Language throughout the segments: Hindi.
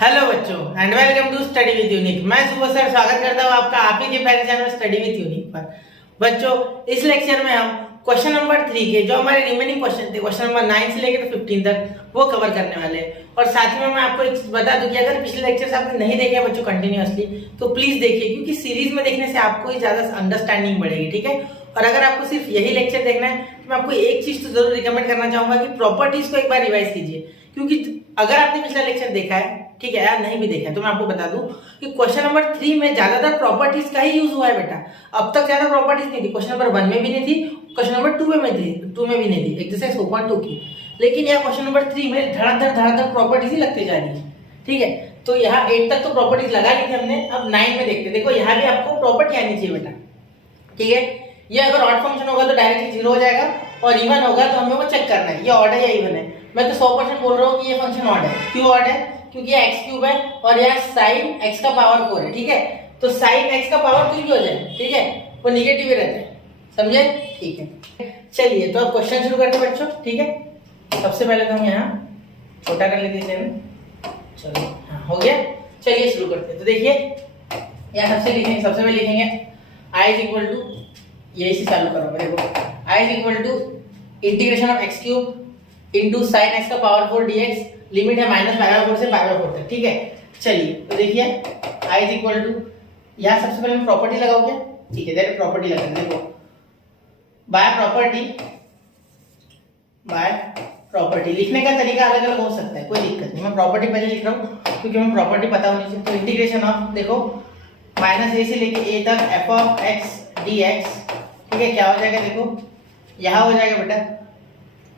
हेलो बच्चों and welcome to study with unique. मैं सुबह सर स्वागत करता हूँ आपका आप ही के प्यारे चैनल स्टडी विद यूनिक पर। बच्चों इस लेक्चर में हम क्वेश्चन नंबर 3 के जो हमारे रिमेनिंग क्वेश्चन थे क्वेश्चन नंबर 9 से लेकर 15 तक वो कवर करने वाले हैं। और साथ ही में मैं आपको एक बता दूं कि अगर पिछले लेक्चर्स आपने नहीं देखे बच्चों कंटिन्यूअसली तो प्लीज देखिए, क्योंकि सीरीज में देखने से आपको ही ज्यादा अंडरस्टैंडिंग बढ़ेगी। ठीक है, और अगर आपको सिर्फ यही लेक्चर देखना है तो मैं आपको एक चीज तो जरूर रिकमेंड करना चाहूंगा कि प्रॉपर्टीज को एक बार रिवाइज कीजिए, क्योंकि अगर आपने पिछला लेक्चर देखा है, ठीक है, यार नहीं भी देखा है तो मैं आपको बता दूं कि क्वेश्चन नंबर 3 में ज्यादातर प्रॉपर्टीज का ही यूज हुआ है बेटा। अब तक ज्यादा प्रॉपर्टीज नहीं थी, क्वेश्चन नंबर 1 में भी नहीं थी, क्वेश्चन नंबर 2 में भी नहीं थी, एक्सरसाइज 4.2 की। लेकिन यहाँ क्वेश्चन नंबर 3 में धड़ाधड़ प्रॉपर्टीज ही लगती जा रही है। ठीक है, तो यहाँ 8 तक तो प्रॉपर्टीज लगा ली थी हमने, अब 9 में देखते। देखो यहाँ भी आपको प्रॉपर्टी आनी चाहिए बेटा। ठीक है, ये अगर ऑड फंक्शन होगा तो डायरेक्टली 0 हो जाएगा, और इवन होगा तो हमें वो चेक करना है ये ऑड है या इवन है। मैं तो 100% बोल रहा हूँ कि ये फंक्शन ऑड है। क्यों ऑड है? क्योंकि ये x क्यूब है और यहाँ sin x का पावर 4 है। ठीक है, तो sin x का पावर कुछ भी हो जाए, ठीक है, वो निगेटिव ही रहता है, समझे? ठीक है, चलिए तो अब क्वेश्चन शुरू करते हैं बच्चों। ठीक है, सबसे पहले तो हम यहाँ छोटा कर लेते हैं। चलो हाँ, हो गया। चलिए शुरू करते हैं। तो देखिए यहाँ सबसे पहले लिखेंगे i इज इक्वल टू, यही से चालू करूंगा। देखो i is equal to integration of x cube into sine x का पावर 4 dx, लिमिट है -π/4 से π/4 तक। ठीक है, चलिए तो देखिए i इज इक्वल टू, यहाँ सबसे पहले मैं प्रॉपर्टी लगाऊं क्या? ठीक है, डायरेक्ट प्रॉपर्टी लगा। देखो बाय प्रॉपर्टी लिखने का तरीका अलग अलग हो सकता है, कोई दिक्कत नहीं। मैं प्रॉपर्टी पहले लिख रहा हूँ क्योंकि मैं प्रॉपर्टी पता होनी चाहिए। तो इंटीग्रेशन ऑफ, देखो -a से लेके a तक f ऑफ x dx, ठीक है, क्या हो जाएगा? देखो यहाँ हो जाएगा बेटा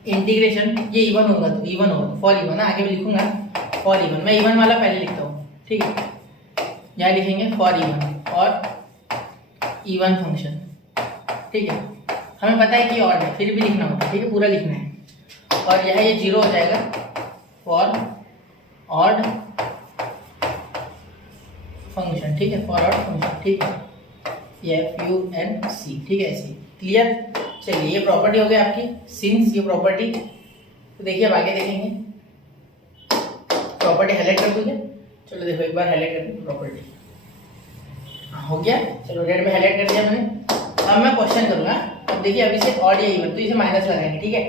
इंटीग्रेशन, ये इवन होगा तो इवन होगा, फॉर इवन आगे भी लिखूंगा फॉर इवन, मैं इवन वाला पहले लिखता हूँ। ठीक है, यहाँ लिखेंगे फॉर इवन और इवन फंक्शन। ठीक है, हमें पता है कि ऑड है, फिर भी लिखना होता है। ठीक है, पूरा लिखना है। और यहाँ ये 0 हो जाएगा फॉर ऑड फंक्शन। ठीक है, फॉर ऑड फंक्शन। ठीक है, ये FUNC। ठीक है, ऐसे क्लियर। चलिए ये प्रॉपर्टी हो गई आपकी, सिंस ये प्रॉपर्टी। तो देखिए अब आगे देखेंगे, प्रॉपर्टी हाईलाइट कर दूंगे। चलो देखो एक बार हाईलाइट कर दूं प्रॉपर्टी। हो गया, चलो रेड में हाईलाइट कर दिया मैंने। अब मैं क्वेश्चन करूंगा। अब देखिए अभी से ऑड या इवन, तो इसे माइनस लगाएंगे। ठीक है,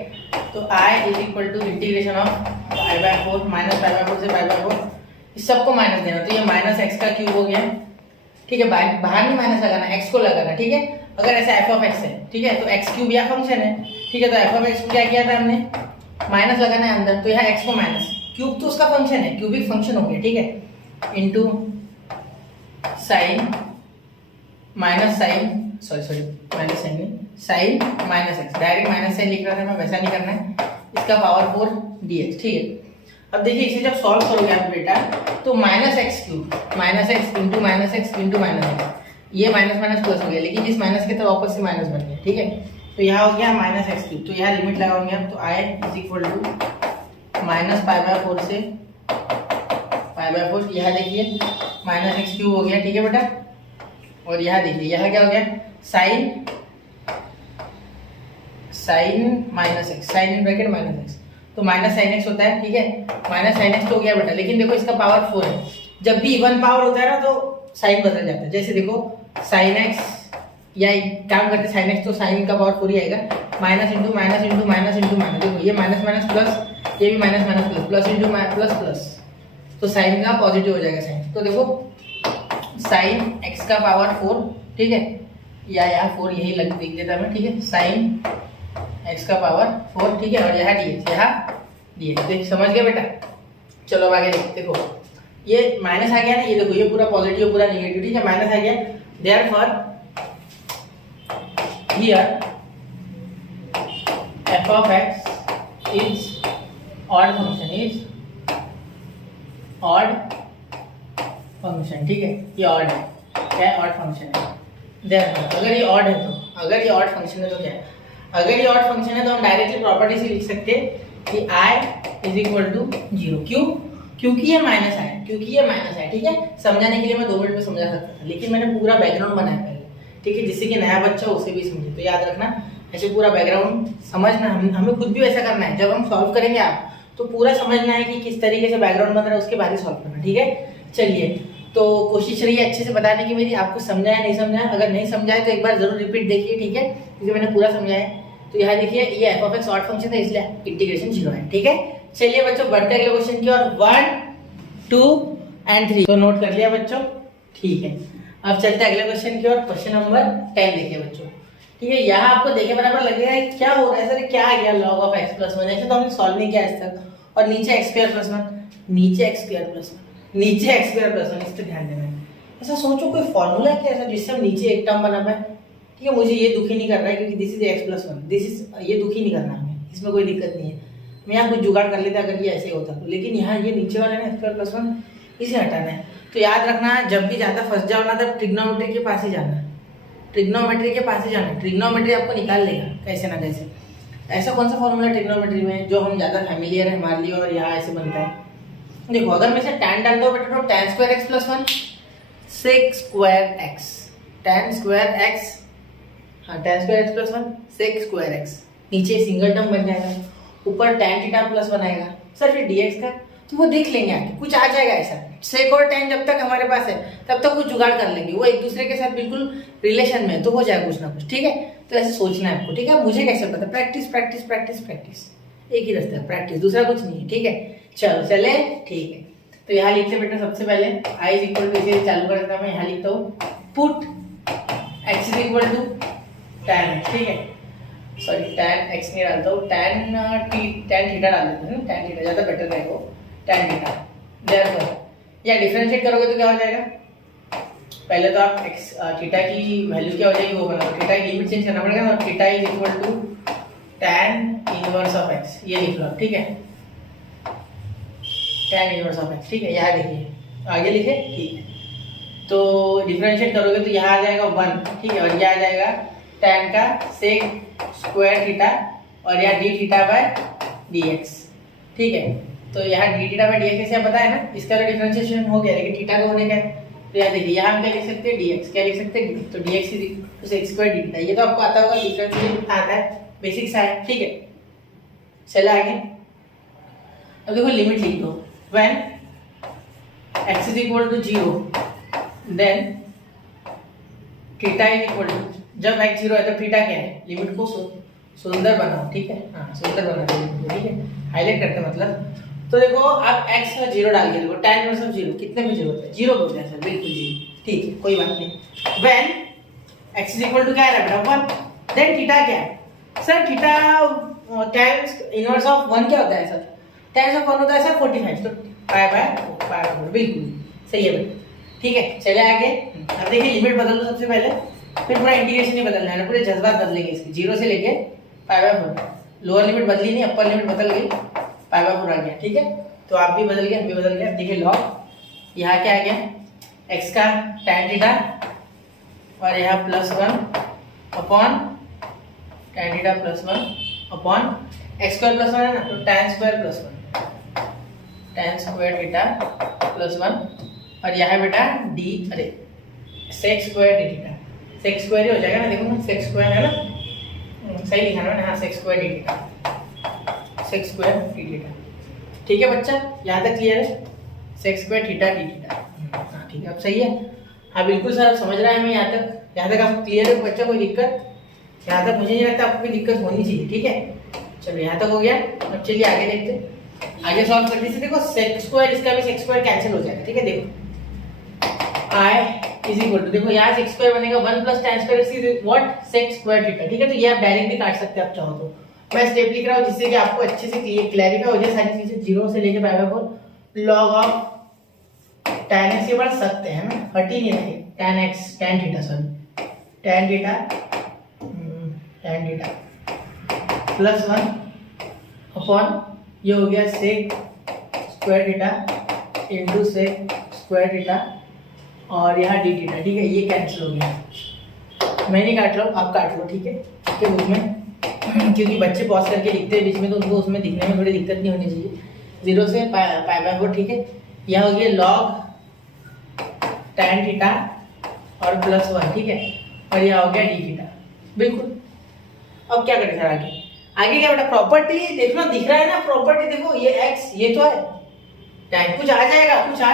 तो i is equal to integration of π/4 -π/4 से π/4, इस सबको माइनस देना, तो ये -x का क्यूब हो गया। ठीक है, बाहर नहीं माइनस लगाना, x को लगाना। ठीक है, अगर ऐसा f ऑफ x है, ठीक है, तो x क्यूब या फंक्शन है। ठीक है, तो f ऑफ x को क्या किया था हमने, माइनस लगाना है अंदर, तो यहाँ x को माइनस, क्यूब तो उसका फंक्शन है, क्यूबिक फंक्शन हो गया। ठीक है, into sine minus sine, sorry minus sine नहीं, sine -x, direct minus sine लिख रहा था मैं, वैसा नहीं करना है, इसका पावर 4 dx। ठीक है, अब देखिए इसे जब सॉल्व करोगे आप बेटा तो -x cube -x into -x into -x, ये माइनस माइनस प्लस हो गया, लेकिन इस माइनस के तरफ वापस से माइनस बन गया। ठीक है, तो यहाँ हो गया -x क्यूब, तो यहाँ लिमिट लगाओगे आप, तो i इज इक्वल टू -π/4 से π/4। यहाँ देखिए -x क्यूब हो गया। ठीक है बेटा, और यहाँ देखिए यहाँ क्या हो गया, sine -x, sine in bracket -x, तो -sin x होता है। ठीक है, -sin x तो हो गया बेटा, लेकिन देखो इसका पावर 4 है, जब भी इवन पावर होता है ना तो साइन बदल जाता है। जैसे देखो sin x, या काम करते sin x, तो साइन का पावर 4 ही आएगा, minus into minus into minus into minus, देखो ये माइनस माइनस प्लस, ये भी minus minus plus, plus into plus plus, तो साइन का पॉजिटिव हो जाएगा साइन। तो देखो sin x का पावर 4, ठीक है, या यहाँ 4 यही लिख देता मैं। ठीक है, sin x का पावर 4, ठीक है, और यहाँ dx, देख समझ गए बेटा। चलो अब आगे देखो, ये माइनस आ गया ना, ये देखो ये पूरा पॉजिटिव पूरा नेगेटिव। ठीक है, माइनस आ गया, therefore here f of x is odd function, ठीक है, ये ऑड है, क्या है, ऑड फंक्शन है। देयरफॉर अगर ये ऑड है तो, अगर ये ऑड फंक्शन है तो क्या है, अगर ये ऑड फंक्शन है तो हम डायरेक्टली प्रॉपर्टी से लिख सकते हैं कि i इज इक्वल टू 0। क्यों? क्योंकि ये माइनस है। ठीक है, समझाने के लिए मैं 2 मिनट में समझा सकता था, लेकिन मैंने पूरा बैकग्राउंड बनाया पहले। ठीक है, जिससे कि नया बच्चा उसे भी समझे। तो याद रखना, ऐसे पूरा बैकग्राउंड समझना, हमें खुद भी वैसा करना है। जब हम सॉल्व करेंगे आप तो पूरा समझना है कि किस तरीके से बैकग्राउंड बन रहा है, उसके बाद ही सॉल्व करना, ठीक है। चलिए, तो कोशिश रही है अच्छे से बताने की मेरी, आपको समझा है नहीं समझा है, अगर नहीं समझा है तो एक बार जरूर रिपीट देखिए, ठीक है, क्योंकि मैंने पूरा समझाया है। तो यहाँ देखिए ये F of x odd function है, इसलिए इंटीग्रेशन 0 है, ठीक है। चलिए बच्चों बढ़ते अगले क्वेश्चन की और 1, 2 एंड 3 तो नोट कर लिया बच्चों, ठीक है। अब चलते हैं अगले क्वेश्चन की और क्वेश्चन नंबर 10 देखिए बच्चों, ठीक है। यहाँ आपको देखे बराबर लगेगा क्या हो रहा है सर, क्या आ गया log ऑफ x प्लस 1, ऐसे तो हमने सॉल्व नहीं किया आज तक, और नीचे x स्क्वायर प्लस 1, नीचे x स्क्वायर प्लस 1, नीचे x स्क्वायर प्लस 1, इस पे ध्यान देना है। ऐसा सोचो कोई फॉर्मूला क्या ऐसा जिससे हम नीचे एक टर्म बना पाए, ठीक है। मुझे ये दुखी नहीं कर रहा है क्योंकि this is x plus 1, this is, ये दुखी नहीं करना हमें, इसमें कोई दिक्कत नहीं है। मैं यहाँ कुछ जुगाड़ कर लेता अगर ये ऐसे होता तो, लेकिन यहाँ ये नीचे वाला है ना x स्क्वायर प्लस 1, इसे हटाना है। तो याद रखना जब भी ज्यादा फंस जाओ ना तब ट्रिग्नोमेट्री के पास ही जाना है, ट्रिग्नोमेट्री के पास ही जाना है, ट्रिग्नोमेट्री आपको निकाल लेगा कैसे ना कैसे। ऐसा कौन सा फॉर्मूला ट्रिग्नोमेट्री में जो हम ज्यादा फैमिलियर है हमारे लिए और यहाँ ऐसे बनता है, देखो अगर मैं से tan डालता हूँ बेटा तो tan square x plus 1 sec square x, tan square x, हाँ tan square x plus 1 sec square x, नीचे सिंगल टर्म बन जाएगा, ऊपर tan थीटा प्लस 1 आएगा सर, फिर dx का तो वो देख लेंगे आगे, कुछ आ जाएगा ऐसा। सेक और tan जब तक हमारे पास है तब तक कुछ जुगाड़ कर लेंगे, वो एक दूसरे के साथ बिल्कुल रिलेशन में, तो हो जाएगा कुछ ना कुछ, ठीक है। तो ऐसे सोचना है आपको, ठीक है। मुझे कैसे पता, प्रैक्टिस प्रैक्टिस प्रैक्टिस प्रैक्टिस, एक ही रास्ता है प्रैक्टिस, दूसरा कुछ नहीं है, ठीक है। चलो चले, ठीक है। तो यहाँ लिखते बेटा सबसे पहले i इज इक्वल टू, इसे चालू कर देता मैं, यहाँ लिखता हूँ put x is equal to tan x, ठीक है, सॉरी tan x नहीं डालता हूँ, tan थीटा डाल देता हूँ, tan थीटा ज़्यादा बेटर रहेगा, tan थीटा। देयरफॉर या डिफरेंशिएट करोगे तो क्या हो जाएगा, पहले तो आप x थीटा की वैल्यू क्या हो जाएगी वो बनाओ, थीटा की लिमिट चेंज करना पड़ेगा, तो theta is equal to tan inverse of x, ये लिख लो, ठीक है, tan इनवर्स ऑफ x, ठीक है। यहाँ देखिए आगे लिखे, ठीक है। तो डिफरेंशिएट करोगे तो यहाँ आ जाएगा 1, ठीक है, और ये आ जाएगा tan का सेक स्क्वायर थीटा और यहाँ d थीटा बाय dx, ठीक है। तो यहाँ d थीटा बाय dx ऐसे पता है ना, इसका तो डिफरेंशिएशन हो गया, लेकिन थीटा का होने का है, तो यहाँ देखिए यहाँ हम क्या लिख सकते हैं dx, क्या लिख सकते हैं, तो dx is sec square d theta, ये तो आपको आता होगा, डिफरेंशिएशन आता है, बेसिक सा है, ठीक है। चलो आगे, अब देखो लिमिट लिख दो, when x is equal to 0 then theta is equal to, जब x 0 है तो थीटा क्या है, लिमिट को सुंदर बनाओ, ठीक है, हाँ सुंदर बनाओ, ठीक है, हाईलाइट करते मतलब। तो देखो आप x में 0 डाल के देखो, tan इनवर्स ऑफ 0 कितने में 0 होता है, 0 होता है सर, बिल्कुल 0, ठीक है, कोई बात नहीं। when x is equal to क्या है बेटा 1, then थीटा क्या है sir, theta tan inverse of 1 क्या होता है सर, tan ऑफ 1 होता है सर 45, तो पाई बाय 4, बिल्कुल सही है बेटा, ठीक है। चले आगे, अब देखिए लिमिट बदल दो सबसे पहले, फिर पूरा इंटीग्रेशन नहीं बदलना है, पूरे जज्बात बदलेंगे इसके, 0 से लेके पाई बाय 4, लोअर लिमिट बदली नहीं, अपर लिमिट बदल गई, पाई बाय 4 आ गया, ठीक है। तो आप भी बदल गए, हम भी बदल गए। देखिए लॉग यहाँ क्या आ गया, x का tan थीटा और यहाँ plus 1 upon tan theta plus 1 upon x square plus 1 है ना, तो tan square plus 1, tan square theta plus 1, और यहाँ है बेटा d, अरे sec square d theta, sec square ही हो जाएगा ना, देखो ना सेक स्क्वायर है ना, सही लिखा ना, हाँ sec square d theta, sec square d theta, ठीक है बच्चा, यहाँ तक क्लियर है, sec square theta d theta, हाँ ठीक है, अब सही है, हाँ बिल्कुल सर समझ रहा है मैं, यहाँ तक आपको क्लियर है बच्चा, कोई दिक्कत, यहाँ तक मुझे नहीं लगता आपको कोई दिक्कत होनी चाहिए, ठीक है। चलो यहाँ तक हो गया, अब चलिए आगे देखते हैं, आगे सॉल्व करने से देखो सेक स्क्वायर, इसका भी सेक स्क्वायर कैंसिल हो जाएगा, ठीक है। देखो i इज इक्वल टू, देखो यहाँ सेक स्क्वायर बनेगा 1 plus tan square is what, sec square theta, ठीक है। तो ये आप डायरेक्टली काट सकते हैं आप चाहो तो, मैं स्टेप लिख रहा हूँ जिससे कि आपको अच्छे से क्लैरिफाई हो जाए सारी चीजें, 0 से लेके pi by 4 log of tan x, ये पढ़ सकते हैं ना, हट ही नहीं रहे, tan x tan theta sorry tan theta plus 1 upon ये हो गया sec square theta into sec square theta और यहाँ डी थीटा, ठीक है, ये कैंसिल हो गया, मैं नहीं काट रहा हूँ आप काट लो, ठीक है, के बुक में, क्योंकि बच्चे पॉज करके लिखते हैं बीच में, तो उनको उसमें दिखने में थोड़ी दिक्कत नहीं होनी चाहिए। 0 से पाई बाय 4, ठीक है, यह हो गया लॉग tan थीटा और प्लस 1, ठीक है, और यह हो गया डी थीटा, बिल्कुल। अब क्या करें सर आगे, आगे क्या बेटा, प्रॉपर्टी देखो, दिख रहा है ना प्रॉपर्टी, देखो ये x ये तो है tan, कुछ आ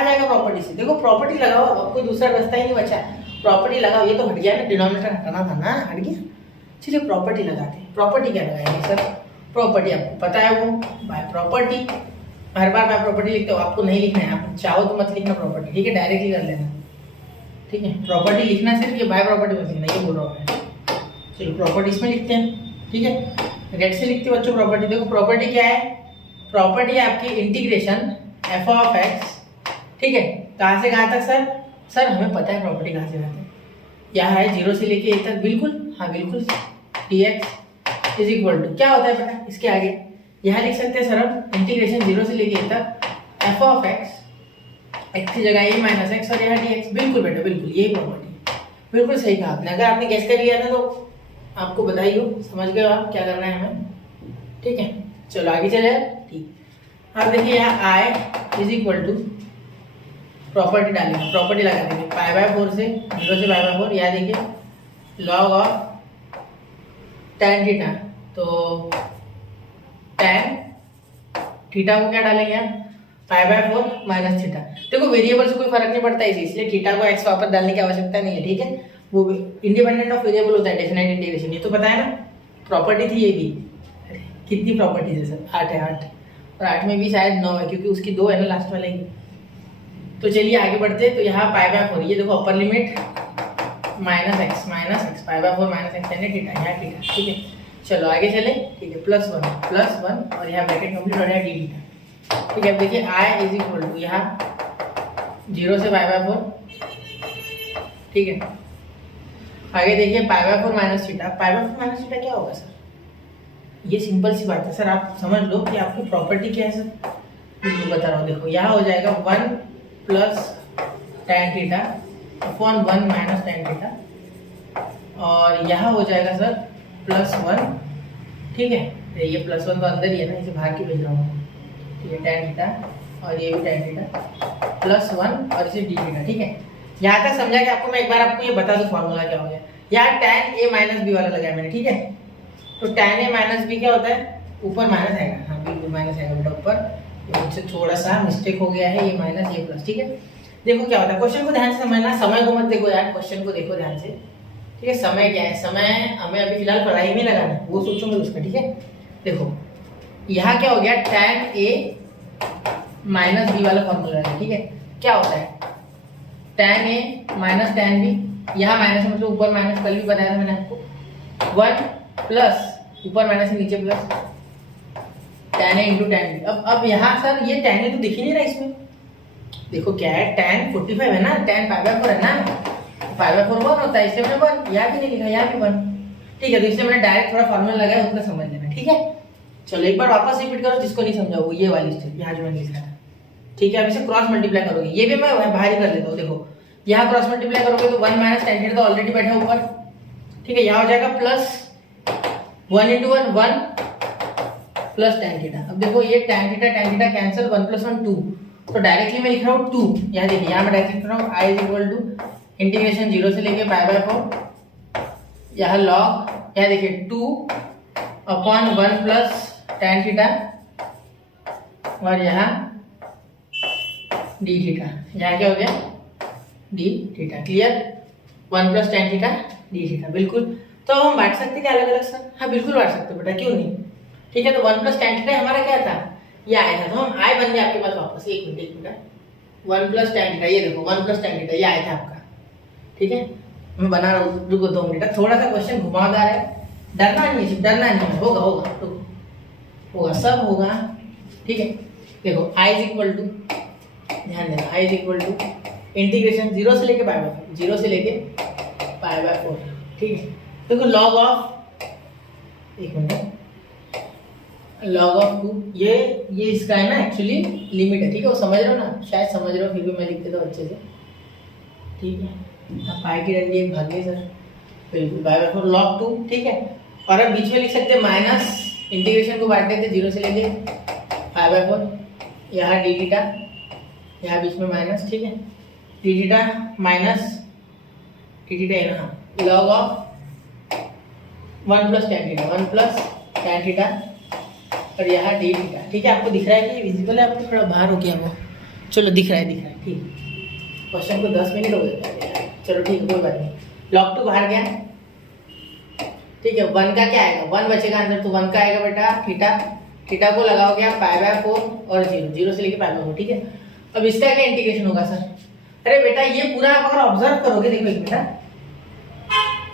जाएगा प्रॉपर्टी से। देखो प्रॉपर्टी लगाओ, अब कोई दूसरा रास्ता ही नहीं बचा, प्रॉपर्टी लगाओ। ये तो हट गया ना, डिनोमिनेटर हटाना था ना, हट गया। चलिए प्रॉपर्टी लगाते हैं। प्रॉपर्टी क्या लगाएंगे सर, प्रॉपर्टी आपको पता है वो बाय प्रॉपर्टी, हर बार बाय प्रॉपर्टी लिखते हो, आपको नहीं लिखना है, आप चाहो तो मत लिखना प्रॉपर्टी, ठीक है, डायरेक्टली कर लेना, ठीक है। प्रॉपर्टी लिखना सिर्फ, ये बाय प्रॉपर्टी मत लिखना, ये बोल रहा हूँ मैं। चलो प्रॉपर्टी इसमें लिखते हैं, ठीक है, रेड से लिखते बच्चों प्रॉपर्टी। देखो प्रॉपर्टी क्या है, प्रॉपर्टी आपकी इंटीग्रेशन एफ ऑफ एक्स, ठीक है, कहाँ से कहाँ तक सर हमें पता है प्रॉपर्टी कहाँ से कहाँ तक, यहाँ है 0 से लेके a तक, बिल्कुल हाँ बिल्कुल, dx इज इक्वल टू क्या होता है बेटा, इसके आगे यहाँ लिख सकते हैं सर हम इंटीग्रेशन 0 से लेके a तक एफ ऑफ एक्स, एक्स की जगह a माइनस एक्स और यहाँ dx। बिल्कुल बेटा बिल्कुल, यही प्रॉपर्टी, बिल्कुल सही कहा आपने। अगर आपने गेस कर लिया था तो आपको बधाई हो, समझ गए आप क्या करना है हमें, ठीक है। चलो आगे चले, ठीक। अब देखिए यहाँ i is equal to property डालेंगे, प्रॉपर्टी लगा देंगे पाई बाय 4 से 0 से पाई बाय 4, यहाँ देखिए लॉग ऑफ tan थीटा, तो tan थीटा को क्या डालेंगे आप, पाई बाय 4 माइनस थीटा। देखो वेरिएबल से कोई फर्क नहीं पड़ता है, इसलिए थीटा को एक्स वापस डालने की आवश्यकता नहीं है, ठीक है, वो इंडिपेंडेंट ऑफ वेरिएबल होता है, डेफिनेट इंटीग्रेशन, ये तो पता है ना। प्रॉपर्टी थी ये भी, कितनी प्रॉपर्टी है सर, 8 है, 8 और 8 में भी शायद 9 है, क्योंकि उसकी 2 है ना लास्ट वाले ही। तो चलिए आगे बढ़ते, तो यहाँ पाई बाय 4, ये देखो upper limit minus x pi by 4 minus x यानी थीटा, यहाँ थीटा, ठीक है। चलो आगे चले, ठीक है, प्लस वन और यहाँ ब्रैकेट कंप्लीट हो रहा है डी थीटा, ठीक है। अब देखिए आई इज इक्वल टू यहाँ 0 से पाई बाय 4, ठीक है। आगे देखिए pi by 4 minus theta, pi by 4 minus theta क्या होगा सर, ये सिंपल सी बात है सर, आप समझ लो कि आपकी प्रॉपर्टी क्या है सर, मैं बता रहा हूँ। देखो यहाँ हो जाएगा 1 plus tan theta upon 1 minus tan theta, और यहाँ हो जाएगा सर +1, ठीक है। ये +1 तो अंदर ही है ना, इसे बाहर क्यों भेज रहा हूँ, ठीक है, tan थीटा और ये भी tan थीटा +1 और इसे d थीटा, ठीक है। यहाँ तक समझा कि आपको मैं एक बार आपको ये बता दूँ फॉर्मूला क्या हो गया। यहाँ tan a माइनस बी वाला लगाया मैंने, ठीक है, तो tan a माइनस बी क्या होता है, ऊपर माइनस आएगा, हाँ बिल्कुल माइनस आएगा बेटा ऊपर, मुझसे थोड़ा सा मिस्टेक हो गया है, ये माइनस ये प्लस, ठीक है। देखो क्या होता है, क्वेश्चन को ध्यान से समझना, समय को मत देखो यार, क्वेश्चन को देखो ध्यान से, ठीक है। समय क्या है, समय हमें अभी फिलहाल पढ़ाई में लगाना है, वो सोचोगे उसका, ठीक है। देखो यहाँ क्या हो गया, tan a माइनस बी वाला फॉर्मूला है, ठीक है। क्या होता है tan a minus tan b, यहाँ माइनस मतलब ऊपर माइनस, कल भी बताया था मैंने आपको, 1 प्लस ऊपर माइनस नीचे plus tan a into tan b। अब यहाँ सर ये tan a तो दिख ही नहीं रहा इसमें, देखो क्या है, tan 45 है ना, tan पाई बाय 4 है ना, पाई बाय 4 1 होता है, इसलिए मैंने 1 यहाँ भी नहीं लिखा, यहाँ भी 1, ठीक है। तो इसलिए मैंने डायरेक्ट थोड़ा फॉर्मूला लगाया, उतना समझ लेना, ठीक है। चलो एक बार वापस रिपीट करो, जिसको नहीं समझा वो ये वाली स्टेप यहाँ जो मैंने लिखा था, ठीक है। अब इसे क्रॉस मल्टीप्लाई करोगे, ये भी मैं बाहर ही कर लेता हूँ, देखो यहाँ क्रॉस मल्टीप्लाई करोगे तो 1 माइनस tan थीटा तो ऑलरेडी बैठा ऊपर, ठीक है। यहाँ हो जाएगा +1 इंटू 1 प्लस tan थीटा। अब देखो ये tan थीटा कैंसिल, 1 + 1 2, तो डायरेक्टली मैं लिख रहा हूँ 2, यहाँ देखिए, यहाँ मैं डायरेक्ट लिख रहा हूँ i is equal to integration 0 से लेके पाई बाय 4, यहाँ लॉग, यहाँ देखिए 2 अपॉन 1 प्लस tan थीटा और यहाँ d थीटा, यहाँ क्या हो गया d theta, clear, 1 plus tan theta d theta, बिल्कुल। तो हम बांट सकते क्या अलग अलग सर, हाँ बिल्कुल बांट सकते बेटा, क्यों नहीं, ठीक है। तो 1 प्लस tan थीटा हमारा क्या था, ये आया था, तो हम आई बन गया आपके पास वापस, एक मिनट 1 प्लस tan थीटा, ये देखो 1 प्लस tan थीटा ये आया था आपका, ठीक है। मैं बना रहा हूँ, रुको 2 मिनट, थोड़ा सा क्वेश्चन घुमावदार है, डरना नहीं है, डरना नहीं है, होगा होगा तो होगा, सब होगा, ठीक है। देखो i इज इक्वल टू, ध्यान देना, i is equal to integration 0 से लेके पाई बाय 4, 0 से लेके पाई बाय 4, ठीक है। देखो लॉग ऑफ, एक मिनट, लॉग ऑफ 2, ये इसका है ना एक्चुअली लिमिट है, ठीक है, वो समझ रहे हो ना, शायद समझ रहे हो, फिर भी मैं लिख देता हूँ अच्छे से, ठीक है। अब पाई की डंडी एक भाग गई सर, बिल्कुल पाई बाय 4 लॉग 2, ठीक है। और अब बीच में लिख सकते हैं माइनस, इंटीग्रेशन को बांट देते 0 से लेके पाई बाय 4, यहाँ डी थीटा, यहाँ बीच में माइनस, ठीक है, d theta minus d theta, यहाँ log of 1 plus tan theta, 1 plus tan theta और यहाँ d थीटा। ठीक है, आपको दिख रहा है कि विजिबल है, आपको थोड़ा बाहर हो गया वो, चलो दिख रहा है ठीक। क्वेश्चन को 10 मिनट हो गए, चलो ठीक है कोई बात नहीं। log 2 बाहर गया, ठीक है। 1 का क्या आएगा, 1 बचेगा अंदर, तो 1 का आएगा बेटा थीटा को लगाओगे आप π/4 और 0 से लेके π/4। ठीक है, अब इसका क्या इंटीग्रेशन होगा सर? अरे बेटा ये पूरा आप अगर ऑब्जर्व करोगे, देखो एक बेटा,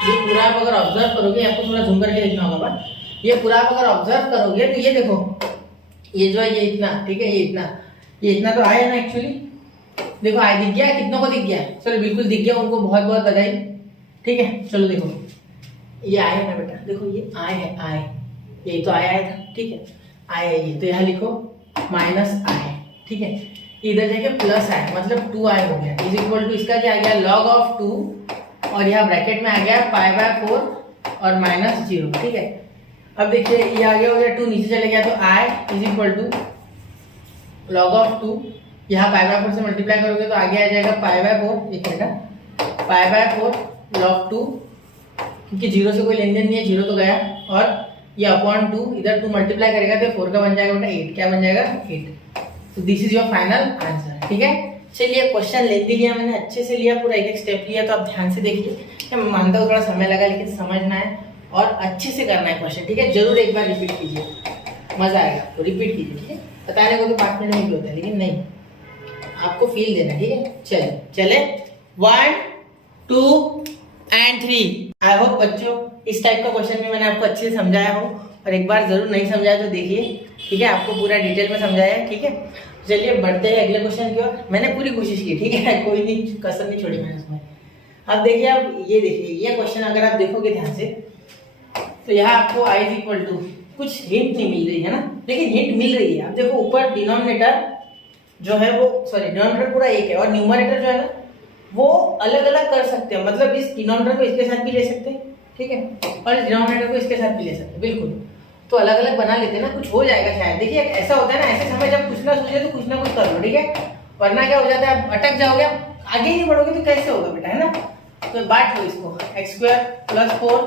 ये पूरा आप अगर ऑब्जर्व करोगे, आपको थोड़ा झूम करके देखना होगा बात, ये पूरा आप अगर ऑब्जर्व करोगे तो ये देखो, ये जो है ये इतना, ठीक है, ये इतना तो आया ना एक्चुअली, देखो आय दिख गया, कितनों को दिख गया? चलो बिल्कुल दिख गया, उनको बहुत बहुत बधाई। ठीक है, चलो देखो ये आय है ना बेटा, देखो ये आय है, आय यही तो आया था। ठीक है, आय है ये, तो यहाँ लिखो माइनस आय। ठीक है, इधर जाके प्लस आय, मतलब 2 आय हो गया, इज इक्वल टू इसका क्या आ गया, log ऑफ 2 और यहाँ ब्रैकेट में आ गया π/4 और -0। ठीक है, अब देखिए ये आगे हो गया 2, नीचे चले गया तो i is equal to log of 2, यहाँ π/4 से मल्टीप्लाई करोगे तो आगे आ जाएगा π/4, एक मिनट, π/4 log 2, क्योंकि 0 से कोई लेन देन नहीं है, 0 तो गया, और ये अपॉन 2, इधर 2 मल्टीप्लाई करेगा तो 4 का बन जाएगा बेटा 8, क्या बन जाएगा 8। तो this is your final answer. ठीक है, चलिए क्वेश्चन ले लिया मैंने, अच्छे से लिया, पूरा एक स्टेप लिया, तो आप ध्यान से देखिए। मैं मानता हूँ थोड़ा समय लगा, लेकिन समझना है और अच्छे से करना है क्वेश्चन। ठीक है, जरूर एक बार रिपीट कीजिए, मजा आएगा, तो रिपीट कीजिए। ठीक है, बताने को तो 5 मिनट में भी होता है, लेकिन नहीं, आपको फील देना। ठीक है, चले 1 2 एंड 3। आई होप बच्चों इस टाइप का क्वेश्चन भी मैंने आपको अच्छे से समझाया हो, और एक बार जरूर नहीं समझाया तो देखिए। ठीक है, आपको पूरा डिटेल में समझाया है। ठीक है, चलिए बढ़ते हैं अगले क्वेश्चन की ओर। मैंने पूरी कोशिश की, ठीक है, कोई नहीं कसर नहीं छोड़ी मैंने उसमें। अब देखिए, अब ये देखिए, ये क्वेश्चन अगर आप देखोगे ध्यान से, तो यहाँ आपको i इज इक्वल टू, कुछ हिंट नहीं मिल रही है ना, लेकिन हिंट मिल रही है। आप देखो ऊपर डिनोमिनेटर जो है वो, सॉरी डिनोमिनेटर पूरा एक है, और न्यूमरेटर जो है ना वो अलग अलग कर सकते हैं, मतलब इस डिनोमिनेटर को इसके साथ भी ले सकते हैं, ठीक है, और इस डिनोमिनेटर को इसके साथ भी ले सकते हैं, बिल्कुल। तो अलग अलग बना लेते हैं ना, कुछ हो जाएगा शायद। देखिए ऐसा होता है ना, ऐसे समय जब कुछ ना सोचे तो कुछ ना कुछ कर लो, ठीक है, वरना क्या हो जाता है, अटक जाओगे, आगे ही नहीं बढ़ोगे तो कैसे होगा बेटा, है ना। तो बांट लो इसको, x² + 4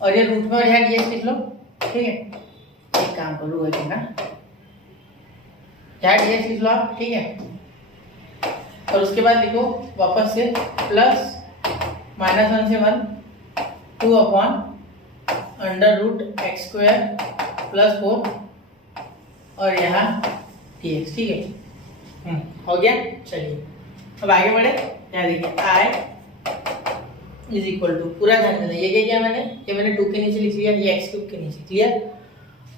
और ये रूट में और यहाँ dx लिख लो। ठीक है, एक काम करो ना, यहाँ dx लिख लो आप, ठीक है, और उसके बाद लिखो वापस से प्लस -1 से 1 2 √x² + 4 और यहाँ dx। ठीक है, हो गया। चलिए अब आगे बढ़े। यहाँ देखिए i इज इक्वल टू, पूरा ध्यान देना, ये क्या किया मैंने, ये मैंने 2 के नीचे लिख लिया, ये x³ के नीचे, क्लियर।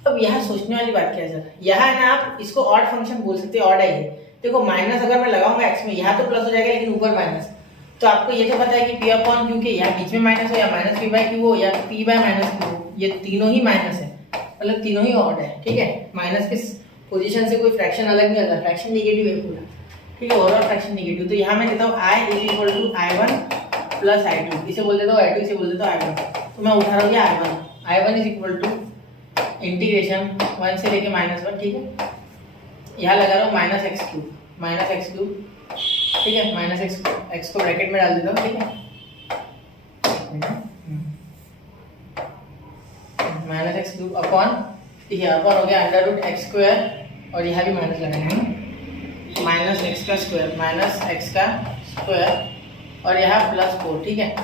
अब यहाँ सोचने वाली बात क्या है सर, यहाँ है ना, आप इसको ऑड फंक्शन बोल सकते हैं, ऑड है ये। देखो माइनस अगर मैं लगाऊंगा x में, यहाँ तो प्लस हो जाएगा लेकिन ऊपर माइनस, तो आपको ये तो पता है कि p/q के यहाँ बीच में माइनस हो, या -p/q हो, या p/-q हो, ये तीनों ही माइनस है, मतलब तीनों ही ऑड है। ठीक है, माइनस के पोजीशन से कोई फ्रैक्शन अलग नहीं होता, फ्रैक्शन नेगेटिव है पूरा, ठीक है, ओवरऑल फ्रैक्शन नेगेटिव। तो यहाँ मैं देता हूँ i is equal to i1 + i2, इसे बोल देता हूँ i2, इसे बोल देता हूँ i1। तो मैं उठा रहा हूँ i1 is equal to integration 1 से लेके -1, ठीक है, यहाँ लगा रहा हूँ -x³, ठीक है, x को ब्रैकेट में डाल देता हूँ, ठीक है, -x³ अपॉन, ठीक है, अपॉन हो गया √x² और यहाँ भी माइनस लगाना है, -x² और यहाँ +4, ठीक है,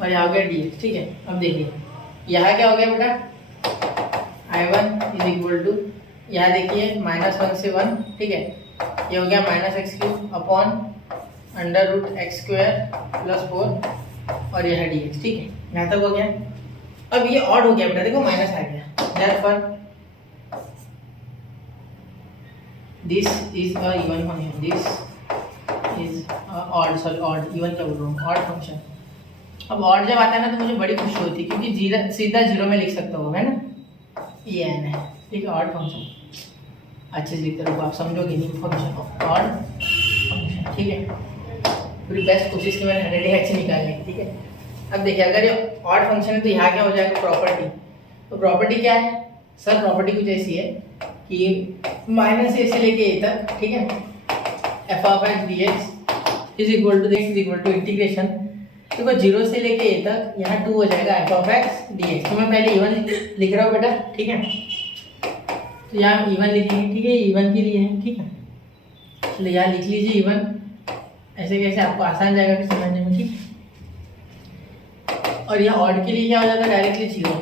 और यहाँ हो गया dx। ठीक है, अब देखिए यहाँ क्या हो गया बेटा, i1 इज इक्वल टू, यहाँ देखिए -1 से 1, ठीक है, ये हो गया -x³ अपॉन √x² + 4 और यह dx। ठीक है, यहाँ तक हो गया। अब ये ऑड हो गया बेटा, देखो माइनस आ गया, therefore this is a even function, this is a odd, sorry odd, even क्या बोल रहा हूँ, odd function। अब ऑड जब आता है ना तो मुझे बड़ी खुशी होती है, क्योंकि सीधा 0 में लिख सकता हूँ, है ना, ये n है, ठीक है, ऑड फंक्शन अच्छे से लिखते रहो, आप समझोगे नहीं, फंक्शन ऑफ ऑड फंक्शन। ठीक है, पूरी बेस्ट कोशिश की मैंने 100 निकालने की। ठीक है, अब देखिए अगर ये ऑड फंक्शन है तो यहाँ क्या हो जाएगा, प्रॉपर्टी। तो प्रॉपर्टी क्या है सर, प्रॉपर्टी कुछ ऐसी है कि -a से लेके a तक, ठीक है, f(x) dx is equal to integration देखो 0 से लेके ए तक यहाँ 2 हो जाएगा F of x d x. तो मैं पहले E1 लिख रहा हूँ बेटा, ठीक है। तो यहाँ E1 लिखेंगे, ठीक है, E1 के लिए है, ठीक है। चलो यहाँ लिख लीजिए E1, ऐसे कैसे आपको आसान जाएगा फिर समझने में, ठीक है। और यहाँ ऑड के लिए क्या हो जाता है, डायरेक्टली 0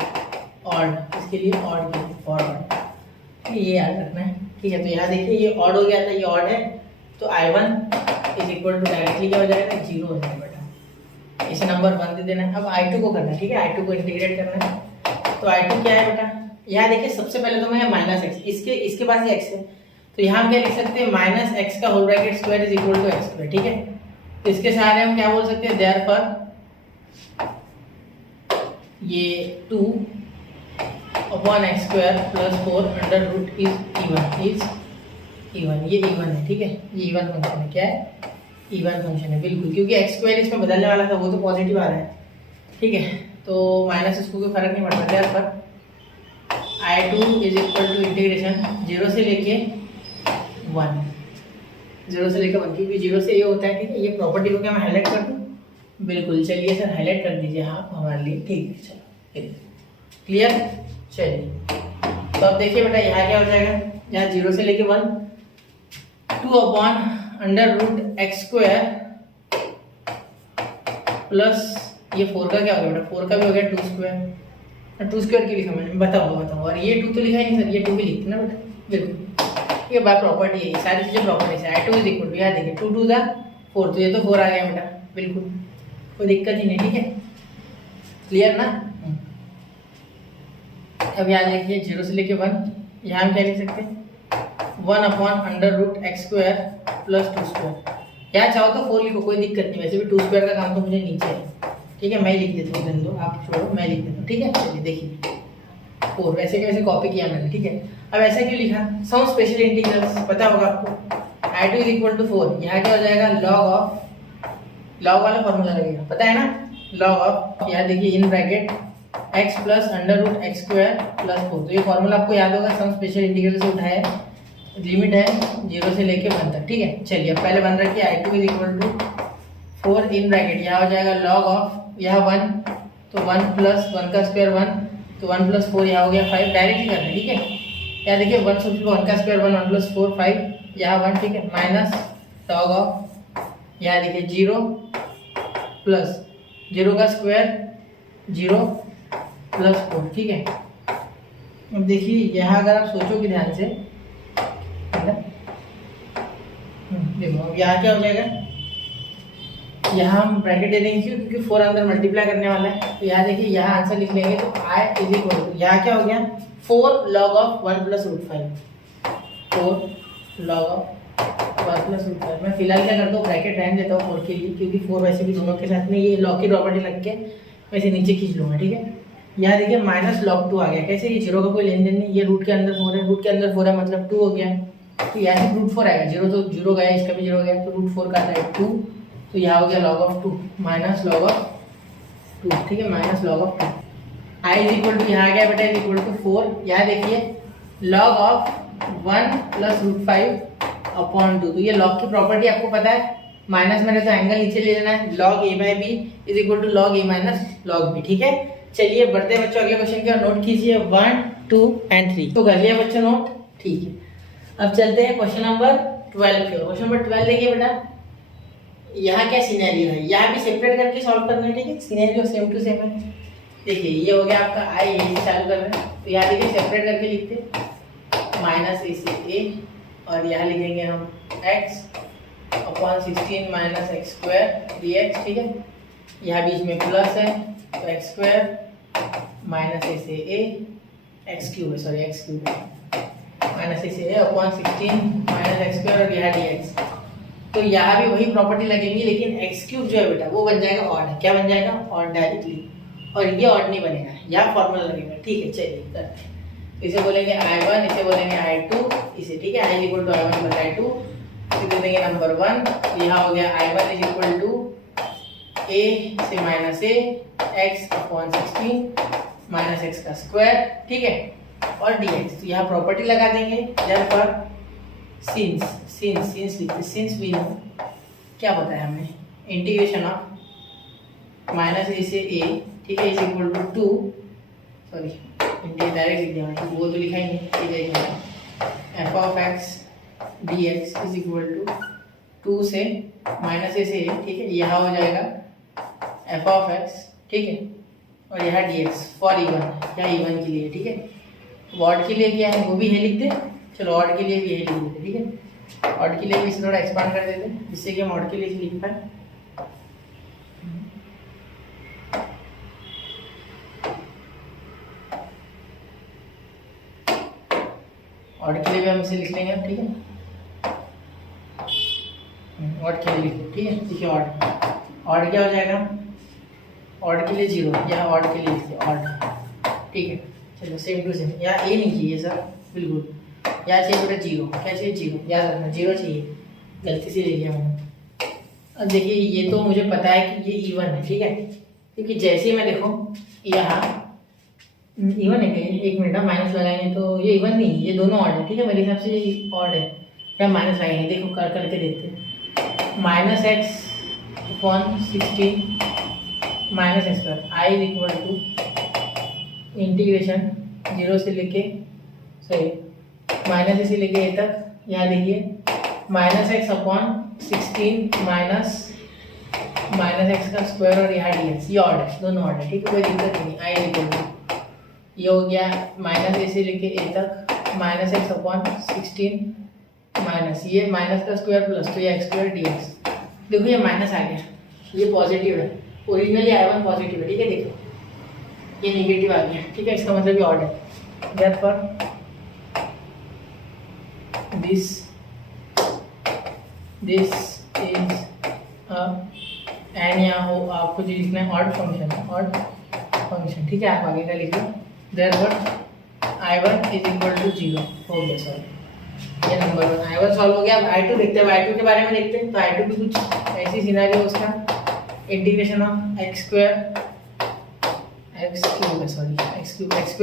ऑड, इसके लिए ऑड फॉर ऑड, ये याद रखना है, ठीक है। तो यहाँ देखिए ये ऑड हो गया था, ये ऑड है, तो I1 is equal to directly क्या हो जाएगा, 0 हो जाएगा बेटा। इसे नंबर 1 दे देना है। अब I2 को करना है, ठीक है, I2 को इंटीग्रेट करना है। तो I2 क्या है बेटा, यहाँ देखिए सबसे पहले तो मैं माइनस एक्स, इसके पास ही एक्स है, तो यहाँ हम क्या लिख सकते हैं, माइनस एक्स का whole bracket square is equal to x square, ठीक है। तो इसके सहारे हम क्या बोल सकते हैं, देयरफॉर ये 2 upon x square plus 4 under root is E1, ये E1 है, ठीक है, ये E1 फंक्शन है, क्या है, E1 फंक्शन है बिल्कुल, क्योंकि एक्स स्क्वायर इसमें बदलने वाला था, वो तो पॉजिटिव आ रहा है, ठीक है। तो माइनस इसको कोई फर्क नहीं पड़ता है। पर I2 is equal to integration 0 से लेके 1, 0 से लेकर 1, क्योंकि 0 से ये होता है, ठीक है। ये प्रॉपर्टी को क्या मैं हाईलाइट कर दूँ, बिल्कुल, चलिए सर हाईलाइट कर दीजिए आप हमारे लिए, ठीक है। चलो क्लियर, चलिए। तो अब देखिए बेटा यहाँ क्या हो जाएगा, यहाँ 0 से लेके 1, 2 upon under root x square plus ये 4 का क्या हो गया बेटा, 4 का भी हो गया 2 स्क्वायर, 2 स्क्वायर की लिखा मैंने, बताओ। और ये 2 तो लिखा ही नहीं सर, ये 2 भी लिखते ना बेटा, बिल्कुल, ये बाय प्रॉपर्टी है, सारी चीज़ें प्रॉपर्टी से। I2 इज इक्वल टू, यहाँ देखिए 2 2 दा 4, तो ये तो 4 आ गया बेटा, बिल्कुल कोई दिक्कत ही नहीं, ठीक है, क्लियर ना। अब यहाँ देखिए 0 से लेके 1, यहाँ हम क्या लिख सकते हैं, 1 upon under root x square plus 2 square, यहाँ चाहो तो 4 लिखो, कोई दिक्कत नहीं, वैसे भी 2 स्क्वायर का काम तो मुझे नीचे है, ठीक है, मैं लिख देता हूँ, दिन दो आप छोड़ो, मैं लिख देता हूँ, ठीक है। चलिए देखिए 4 वैसे के वैसे कॉपी किया मैंने, ठीक है। अब ऐसा क्यों लिखा, सम स्पेशल इंटीग्रल्स पता होगा आपको, I2 इज इक्वल टू 4, यहाँ क्या हो जाएगा, लॉग वाला फॉर्मूला लगेगा, पता है ना, लॉग ऑफ, यहाँ देखिए in bracket x plus under root x square plus 4, तो ये फॉर्मूला आपको याद होगा, सम स्पेशल इंटीग्रल से उठाया है, लिमिट है 0 से लेके 1 तक, ठीक है। चलिए अब पहले बन रखिए I2 is equal to 4 in bracket, यहाँ हो जाएगा लॉग ऑफ, यहाँ 1, तो 1 प्लस 1 का स्क्वायर 1, तो 1 प्लस 4 यहाँ हो गया 5, डायरेक्टली करना है, ठीक है। यहाँ देखिए 1 से 1 का स्क्वायर 1, 1 प्लस 4 5, यहाँ 1, ठीक है, माइनस लॉग ऑफ, यहाँ देखिए 0 प्लस 0 का स्क्वायर 0 प्लस 4, ठीक है। अब देखिए यहाँ अगर आप सोचोगे ध्यान से, देखो अब यहाँ क्या हो जाएगा, यहाँ हम ब्रैकेट दे देंगे, क्यों, क्योंकि 4 अंदर मल्टीप्लाई करने वाला है, तो यहाँ देखिए यहाँ आंसर लिख लेंगे, तो I इज इक्वल टू, यहाँ क्या हो गया 4 log of 1 plus root 5, 4 log of 1 plus root 5, मैं फिलहाल क्या करता हूँ, ब्रैकेट रहने देता हूँ 4 के लिए, क्योंकि 4 वैसे भी दोनों के साथ में ये लॉग की प्रॉपर्टी लग के वैसे नीचे खींच लूँगा, ठीक है। यहाँ देखिए माइनस लॉग 2 आ गया, कैसे, ये 0 का कोई लेन देन नहीं, ये रूट के अंदर 4 है, रूट के अंदर 4 है मतलब 2 हो गया, तो यहाँ से रूट 4 आएगा, 0 तो 0 गया, इसका भी 0 गया, तो रूट 4 का आता है 2, तो यहाँ हो गया log of 2 minus log of 2, ठीक है, minus log of 2। I is equal to, यहाँ आ गया बेटा इज इक्वल टू 4, यहाँ देखिए log of 1 plus root 5 upon 2, तो ये log की प्रॉपर्टी आपको पता है, माइनस मैंने तो एंगल नीचे ले लेना है, log a by b is equal to log a minus log b, ठीक है। चलिए बढ़ते हैं बच्चों अगले क्वेश्चन की ओर, नोट कीजिए 1 2 एंड 3, तो कर लिया बच्चों नोट, ठीक है। अब चलते हैं क्वेश्चन नंबर 12 की ओर। क्वेश्चन नंबर 12 देखिए बेटा, यहाँ क्या सिनेरियो है, यहाँ भी सेपरेट करके सॉल्व करना है, ठीक है, सिनेरियो सेम टू सेम है। देखिए ये हो गया आपका I, यही चालू कर रहे हैं, तो यहाँ देखिए सेपरेट करके लिखते माइनस a से a, और यहाँ लिखेंगे हम x upon 16 minus x square D x, ठीक है। यहाँ बीच में प्लस है, तो एक्स स्क्वायर माइनस a से a, एक्स क्यूब है, sorry x cube minus a से a upon 16 minus x square, और यहाँ डी एक्स, तो यहाँ भी वही प्रॉपर्टी लगेगी, लेकिन एक्स क्यूब जो है बेटा वो बन जाएगा ऑड, क्या बन जाएगा ऑड डायरेक्टली, और ये ऑड नहीं बनेगा, यहाँ फॉर्मूला लगेगा, ठीक है। चलिए करते हैं, इसे बोलेंगे I1, इसे बोलेंगे I2, इसे, ठीक है, I इक्वल टू I1 बटा I2, इसे दे देंगे नंबर 1, यहाँ हो गया I1 is equal to a से minus a x upon 16 minus x का स्क्वायर, ठीक है, और dx, तो यहाँ प्रॉपर्टी लगा देंगे, therefore सिंस लिखते, सिंस वी नो, क्या बताया हमने, इंटीग्रेशन ऑफ माइनस ए से ए, ठीक है, is equal to 2, sorry India direct लिख दिया, वो तो लिखा ही नहीं, f of x d x is equal to 2 से माइनस ए से ए, ठीक है, यहाँ हो जाएगा एफ ऑफ एक्स, ठीक है, और यहाँ डी एक्स फॉर इवन, या इवन के लिए, ठीक है। ऑड के लिए क्या है वो भी है लिख दे, चलो ऑड के लिए भी है लिख देते, ठीक है। ऑड के लिए भी इसे थोड़ा एक्सपांड कर देते जिससे कि हम ऑड के लिए लिख पाए। ऑड के लिए भी हम इसे लिख लेंगे, ठीक है, ऑड के लिए लिखो, ठीक है, देखिए ऑड क्या हो जाएगा, ऑड के लिए 0, या ऑड के लिए लिखते ऑड, ठीक है। चलो सेम टू सेम, या ए नहीं चाहिए सर, बिल्कुल, या चाहिए पूरा 0, क्या चाहिए 0, याद रखना 0 चाहिए, गलती से ले लिया मैंने। अब देखिए ये तो मुझे पता है कि ये इवन है, ठीक है, क्योंकि जैसे ही मैं देखो यहाँ इवन है, एक मिनट माइनस लगाएंगे तो ये इवन नहीं, ये दोनों ऑड है, ठीक है, मेरे हिसाब से ये ऑड है, क्या माइनस लगाएंगे, देखो करके देखते हैं, minus x upon 16 minus x square I is equal to integration 0 से लेके सॉरी माइनस ए से लेके ए तक, यहाँ देखिए minus x upon 16 minus x का स्क्वायर और यहाँ डी एक्स, ये ऑड है, दोनों ऑड है, ठीक है, कोई दिक्कत नहीं। आई इज इक्वल टू ये हो गया माइनस ए से लेके ए तक माइनस एक्स अपॉन 16 माइनस ये माइनस का स्क्वायर प्लस तो ये एक्स स्क्वायर डी एक्स, देखो ये माइनस आ गया, ये पॉजिटिव है, ओरिजिनली I1 पॉजिटिव है, ठीक है, देखो ये नेगेटिव आ गया, ठीक है, इसका मतलब ये ऑड है, देयरफॉर दिस इज एंड यहाँ हो आपको जो लिखना है ऑड फंक्शन, ठीक है, आप आगे का लिखो, therefore I1 is equal to 0 हो गया, सॉरी ये नंबर 1 I1 सॉल्व हो गया। अब I2 देखते हैं, I2 के बारे में देखते हैं, तो I2 भी कुछ ऐसी सिनेरियो उसका इंटीग्रेशन ऑफ एक्स स्क्वायर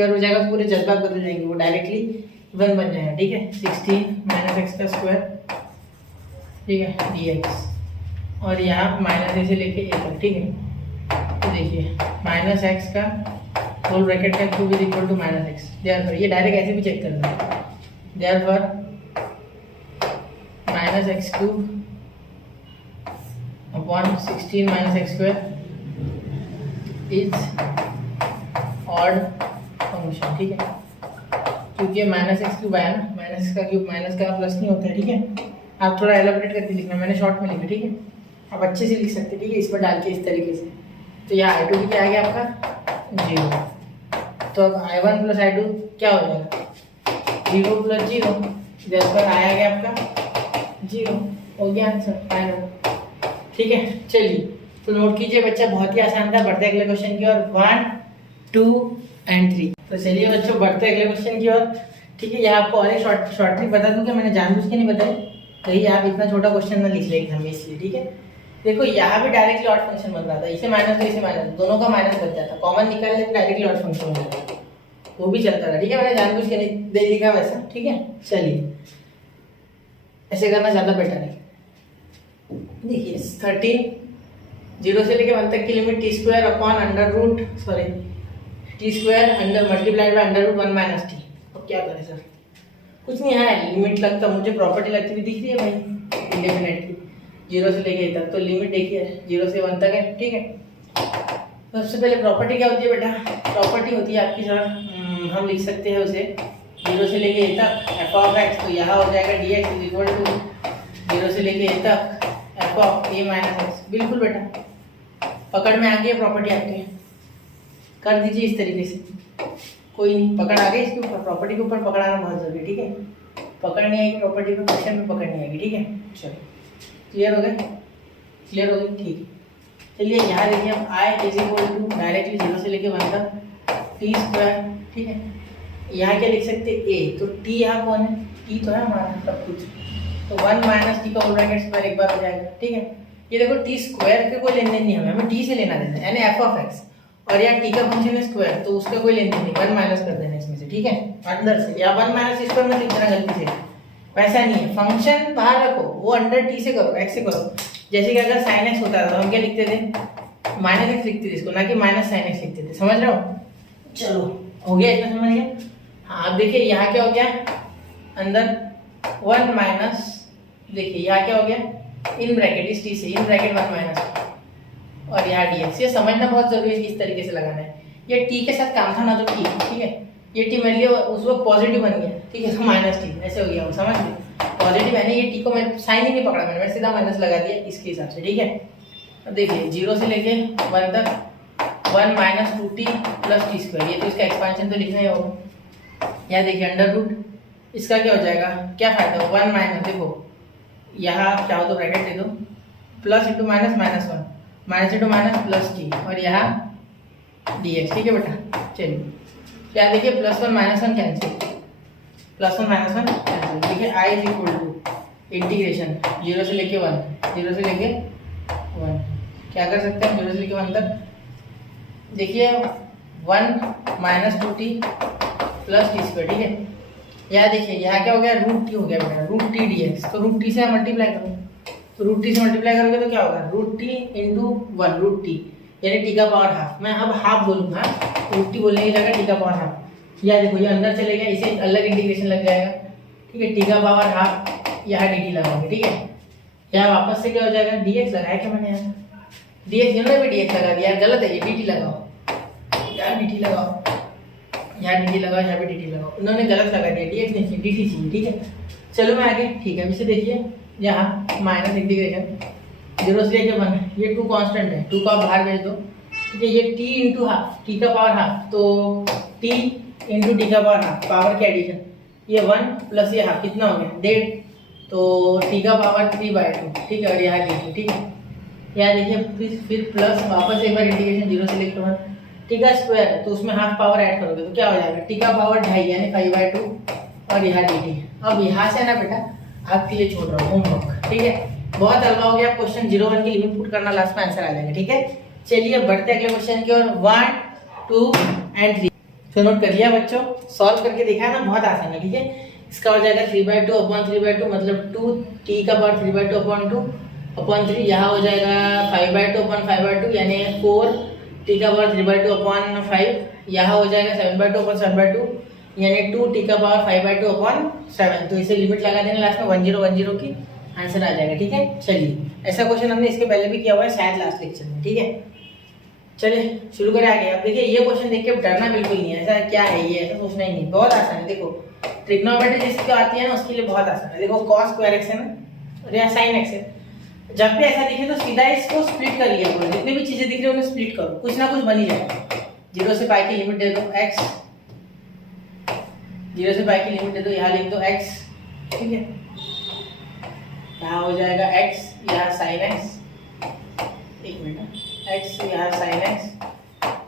हो जाएगा, तो पूरे जज्बात बदल जाएंगे, वो डायरेक्टली वन बन जाएगा, ठीक है, 16 माइनस एक्स का स्क्वायर, ठीक है, डी एक्स, और यहाँ माइनस ए से लेके ए तक, ठीक है, तो देखिए माइनस एक्स का होल ब्रैकेट का cube is equal to minus x, therefore ये डायरेक्ट ऐसे भी चेक करना है, therefore minus x cube upon 16 minus x square is odd function, ठीक है, क्योंकि माइनस एक्स क्यूब आया ना, माइनस का क्यूब माइनस का प्लस नहीं होता है, ठीक है, आप थोड़ा एलाबोरेट करके लिखना, मैंने शॉर्ट में लिखा, ठीक है, आप अच्छे से लिख सकते हैं, ठीक है, इस पर डाल के इस तरीके से, तो यहाँ I2 भी क्या आ गया आपका 0, तो अब I1 प्लस I2 क्या हो जाएगा 0 प्लस 0, देयरफॉर आया गया आपका 0, हो गया आंसर फाइनल, ठीक है। चलिए तो नोट कीजिए बच्चा, बहुत ही आसान था, बढ़ते अगले क्वेश्चन की ओर, 1 2 एंड 3। तो चलिए बच्चों बढ़ते अगले क्वेश्चन की ओर, ठीक है, यहाँ आपको और एक शॉर्ट ट्रिक बता दूं कि मैंने जानबूझ के नहीं बताई, कहीं आप इतना छोटा क्वेश्चन ना लिख ले एग्जाम में, इसलिए, ठीक है। देखो यहाँ भी डायरेक्टली ऑड फंक्शन बन रहा था, इसे माइनस तो इसे माइनस, दोनों का माइनस बन जाता, कॉमन निकाल लेते डायरेक्टली ऑड फंक्शन बन जाता, वो भी चलता था, ठीक है, मैंने जानबूझ के नहीं दे लिखा वैसा, ठीक है। चलिए ऐसे करना ज़्यादा बेटर है। देखिए 13 0 से लेके 1 तक की limit t square upon under root sorry t square under multiplied by under root 1 minus t. अब क्या करें सर, कुछ नहीं है, लिमिट लगता मुझे प्रॉपर्टी लगती हुई दिख रही है भाई इंडेफिनेट की, 0 से लेके तक, तो लिमिट देखिए 0 से 1 तक है, ठीक है। सबसे पहले प्रॉपर्टी क्या होती है बेटा, प्रॉपर्टी होती है आपकी सर, हम लिख सकते हैं उसे 0 से लेके तक एफ ऑफ एक्स, तो यहाँ हो जाएगा d x is equal to 0 से लेके तक f of a minus x. बिल्कुल बेटा पकड़ में आ गई है प्रॉपर्टी आपके, कर दीजिए इस तरीके से, कोई नहीं पकड़ आ गई इसके ऊपर, प्रॉपर्टी के ऊपर पकड़ आना बहुत जरूरी है, ठीक है। पकड़ नहीं आएगी प्रॉपर्टी पे, क्वेश्चन में पकड़ नहीं आएगी, ठीक है। चलो क्लियर हो गए, क्लियर हो गई, ठीक। चलिए यहाँ देखिए हम आई इज इक्वल टू डायरेक्टली 0 से लेके 1 तक टी स्क्वायर, ठीक है। यहाँ क्या लिख सकते हैं ए, तो टी यहाँ कौन है, टी तो है हमारा सब कुछ, तो 1 माइनस टी का होल ब्रैकेट स्क्वायर एक बार हो जाएगा, ठीक है। ये देखो टी स्क्वायर के कोई लेन देन नहीं है, हमें टी से लेना देना है, यानी एफ ऑफ एक्स, और यहाँ टी का फंक्शन है स्क्वायर, तो उसका कोई लेन देन नहीं, 1 माइनस कर देना इसमें से, ठीक है, अंदर से, या 1 माइनस स्क्वायर में लिख देना गलती से, वैसा नहीं है, फंक्शन बाहर रखो, वो अंडर टी से करो, एक्स से करो। जैसे कि अगर साइन एक्स होता था तो हम क्या लिखते थे माइनस एक्स लिखते थे इसको, ना कि माइनस साइन एक्स लिखते थे, समझ रहे हो? चलो हो गया, इतना समझ गया। हाँ अब देखिए यहाँ क्या हो गया, अंदर 1 माइनस, देखिए यहाँ क्या हो गया, इन ब्रैकेट इस टी से इन ब्रैकेट 1 माइनस, और यहाँ डी एक्स। ये समझना बहुत जरूरी है, किस तरीके से लगाना है। ये टी के साथ काम था ना, तो टी, ठीक है, ये टी मेरे लिए उस वक्त पॉजिटिव बन गया, ठीक है, तो माइनस टी ऐसे हो गया, वो समझ गए, पॉजिटिव है ना, ये टी को मैं साइन ही नहीं पकड़ा, मैंने सीधा माइनस लगा दिया इसके हिसाब से, ठीक है। अब देखिए 0 से लेके 1 तक 1 minus 2t plus T square, ये तो इसका एक्सपांशन तो लिखना ही होगा। यहाँ देखिए अंडर रूट, इसका क्या हो जाएगा, क्या फायदा हो, 1 माइनस, देखो यहाँ आप चाहो तो ब्रैकेट दे दो, plus into minus minus 1, minus into minus plus T, और यहाँ डी एक्स, ठीक है बेटा। चलिए क्या देखिए, +1 -1 कैंसिल, +1 -1 कैंसिल, देखिए आई इज इक्वल टू इंटीग्रेशन 0 से लेके 1, 0 से लेके 1, क्या कर सकते हैं 0 से लेके 1 तक, देखिए 1 minus 2t plus T square, ठीक है। यहाँ देखिए यहाँ क्या हो गया, √t हो गया बेटा, √t dx, तो √t से मल्टीप्लाई करो, तो √t से मल्टीप्लाई करोगे तो क्या होगा, √t इंटू 1 √t, यानी टी का पावर हाफ। मैं अब हाफ बोलूंगा, √t बोलने की जगह टी का पावर हाफ। या देखो ये अंदर चले गया, इसे अलग इंटीग्रेशन लग जाएगा, ठीक है, टी का पावर हाफ, यहाँ dt लगाओगे, ठीक है। यहाँ वापस से क्या हो जाएगा, dx लगाया क्या मैंने, यहाँ dx, इन्होंने भी dx लगा दिया, गलत है ये, dt लगाओ, यहाँ dt लगाओ, यहाँ dt लगाओ, यहाँ भी dt लगाओ, उन्होंने गलत लगा दिया, dx नहीं चाहिए, dt चाहिए, ठीक है। चलो मैं आगे, ठीक है। अब इसे देखिए यहाँ माइनस इंटीग्रेशन 0 से लेके 1, ये 2 कांस्टेंट है, 2 को आप बाहर भेज दो, ठीक है। ये t इंटू हाफ, टी का पावर हाफ, तो t इंटू टी का पावर हाफ, पावर के एडिशन, ये 1 प्लस ये हाफ कितना हो गया 1.5, तो टी का पावर 3/2, ठीक है, और यहाँ dt, ठीक है। यहाँ देखिए फिर प्लस वापस एक बार इंटीग्रेशन 0 से लेकर 1, टी का स्क्वायर है तो उसमें हाफ पावर ऐड करोगे तो क्या हो जाएगा, टी का पावर 2.5 यानी 5/2, और यहाँ dt। अब यहाँ से ना बेटा आपके लिए छोड़ रहा हूँ होमवर्क, ठीक है, बहुत हल्का हो गया। क्वेश्चन 0-1 की लिमिट पुट करना, लास्ट में आंसर आ जाएगा, ठीक है। चलिए बढ़ते अगले क्वेश्चन की ओर, 1, 2 एंड 3। तो नोट कर लिया बच्चों, सॉल्व करके देखा है ना, बहुत आसान है, ठीक है। इसका हो जाएगा 3/2 अपॉन 3/2, मतलब 2t का पावर 3/2 अपॉन 2 अपॉन 3, यहाँ हो जाएगा 5/2 अपॉन 5/2 यानी 4t का पावर 3/2 अपॉन 5, यहाँ हो जाएगा 7/2 अपॉन 7/2 यानी 2t का पावर 5/2 अपॉन 7। तो इसे लिमिट लगा देना, लास्ट में 1010 की आंसर आ जाएगा, ठीक है। चलिए ऐसा क्वेश्चन हमने इसके पहले भी किया हुआ है शायद लास्ट लेक्चर में, ठीक है। चलिए शुरू करें आगे। अब देखिए ये क्वेश्चन देख के डरना बिल्कुल नहीं है, ऐसा क्या है ये, ऐसा सोचना ही नहीं, बहुत आसान है। देखो ट्रिग्नोमेट्री जिसकी आती है ना उसके लिए बहुत आसान है। देखो cos स्क्वायर x है ना, और यहाँ sin x है, जब भी ऐसा दिखे तो सीधा इसको स्प्लिट कर लिया करो, जितनी भी चीजें दिख रही है उन्हें स्प्लिट करो, कुछ ना कुछ बन ही जाएगा। 0 से पाई की लिमिट दे दो x, 0 से पाई की लिमिट दे दो, यहाँ लिख दो x, ठीक है, यहाँ हो जाएगा x, यहाँ sin x, एक मिनट, x यहाँ sin x,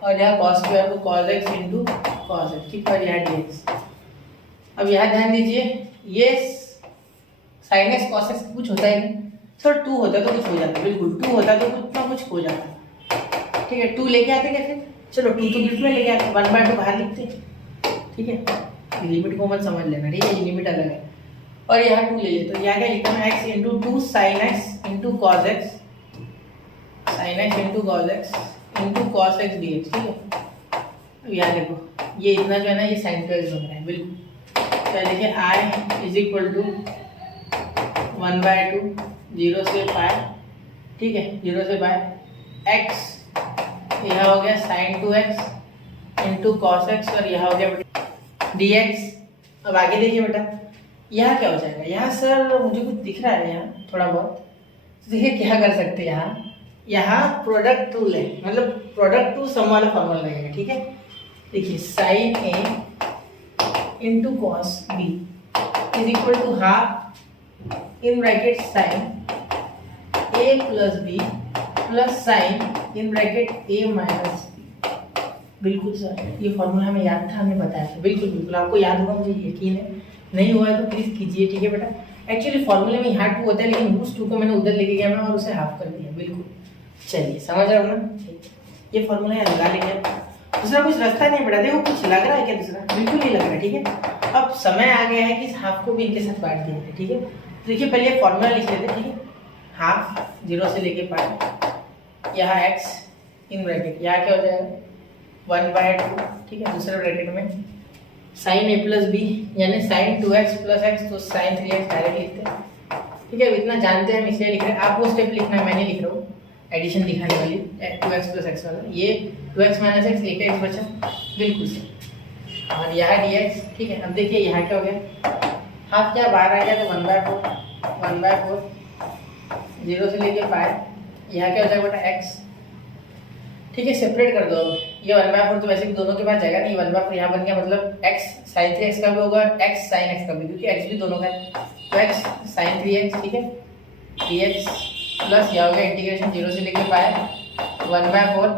और यहाँ cos स्क्वायर को cos x into cos x, ठीक है, और यहाँ dx। अब यहाँ ध्यान दीजिए, ये sin x cos x कुछ होता है नहीं सर, 2 होता तो कुछ हो जाता, बिल्कुल 2 होता तो कुछ ना कुछ हो जाता, ठीक है। 2 लेके आते क्या फिर, चलो 2 तो गिफ्ट में लेके आते, 1/2 बाहर लिखते, ठीक है। लिमिट को मत समझ लेना, ठीक है, ये लिमिट अलग है। और यहाँ 2 ले लेते, तो यहाँ क्या लिखता है x into 2 sin x into cos x, sin x into cos x into cos x dx, ठीक है। अब यहाँ देखो ये इतना जो है ना, ये sin स्क्वायर बन रहा है, बिल्कुल। तो देखिए i इज इक्वल टू 1/2 0 से पाई, ठीक है, 0 से पाई x, यह हो गया sin 2x into cos x, और यह हो गया dx। अब आगे देखिए बेटा, यहाँ क्या हो जाएगा, यहाँ सर मुझे कुछ दिख रहा है यहाँ थोड़ा बहुत, तो देखिए क्या कर सकते हैं, यहाँ प्रोडक्ट टू ले, मतलब प्रोडक्ट टू सम वाला फॉर्मूला लगेगा, ठीक है। देखिए sine a into cos b is equal to half in bracket sine a plus b plus sine in bracket a minus b। बिल्कुल सर, ये फॉर्मूला हमें याद था, हमने बताया था, बिल्कुल बिल्कुल आपको याद होगा, मुझे यकीन है। नहीं हुआ है तो प्लीज कीजिए, ठीक है बेटा। एक्चुअली फॉर्मूले में यहाँ 2 होता है, लेकिन उस 2 को मैंने उधर लेके गया मैं और उसे हाफ कर दिया, बिल्कुल। चलिए समझ रहे हो ना, ये फॉर्मूला यहाँ लगा लेंगे। दूसरा कुछ रास्ता नहीं बेटा, देखो कुछ लग रहा है क्या, दूसरा बिल्कुल नहीं लग रहा है, ठीक है। अब समय आ गया है कि इस हाफ को भी इनके साथ बांट दिया जाए, ठीक है। देखिए पहले फॉर्मूला लिख लेते, ठीक है। हाफ 0 से लेके पाई, यहाँ x इन ब्रैकेट यहाँ क्या हो जाएगा 1/2, ठीक है। दूसरे ब्रैकेट में साइन a प्लस बी यानी साइन 2x प्लस एक्स, तो साइन 3x डायरेक्ट लिखते हैं, ठीक है। इतना जानते हैं हम इसलिए लिख रहे हैं, आप वो स्टेप लिखना है, मैंने लिख रहा हूँ एडिशन दिखाने वाली 2x प्लस एक्स वाला, ये 2x माइनस एक्स, एक एक्स बचा, बिल्कुल सही। और यहाँ dx, ठीक है। अब देखिए यहाँ क्या हो गया, हाफ क्या बाहर आ गया तो 1/4 0 से लेके पाए, यहाँ क्या हो जाएगा बेटा x, ठीक है। सेपरेट कर दो अब, ये 1/4 तो वैसे भी दोनों के पास जाएगा नहीं, 1/4 यहाँ बन गया, मतलब x sin 3x का भी होगा, x sin x का भी, क्योंकि x भी दोनों का है, तो x sin 3x, ठीक है। dx प्लस यह हो गया इंटीग्रेशन 0 से लेके पाए 1/4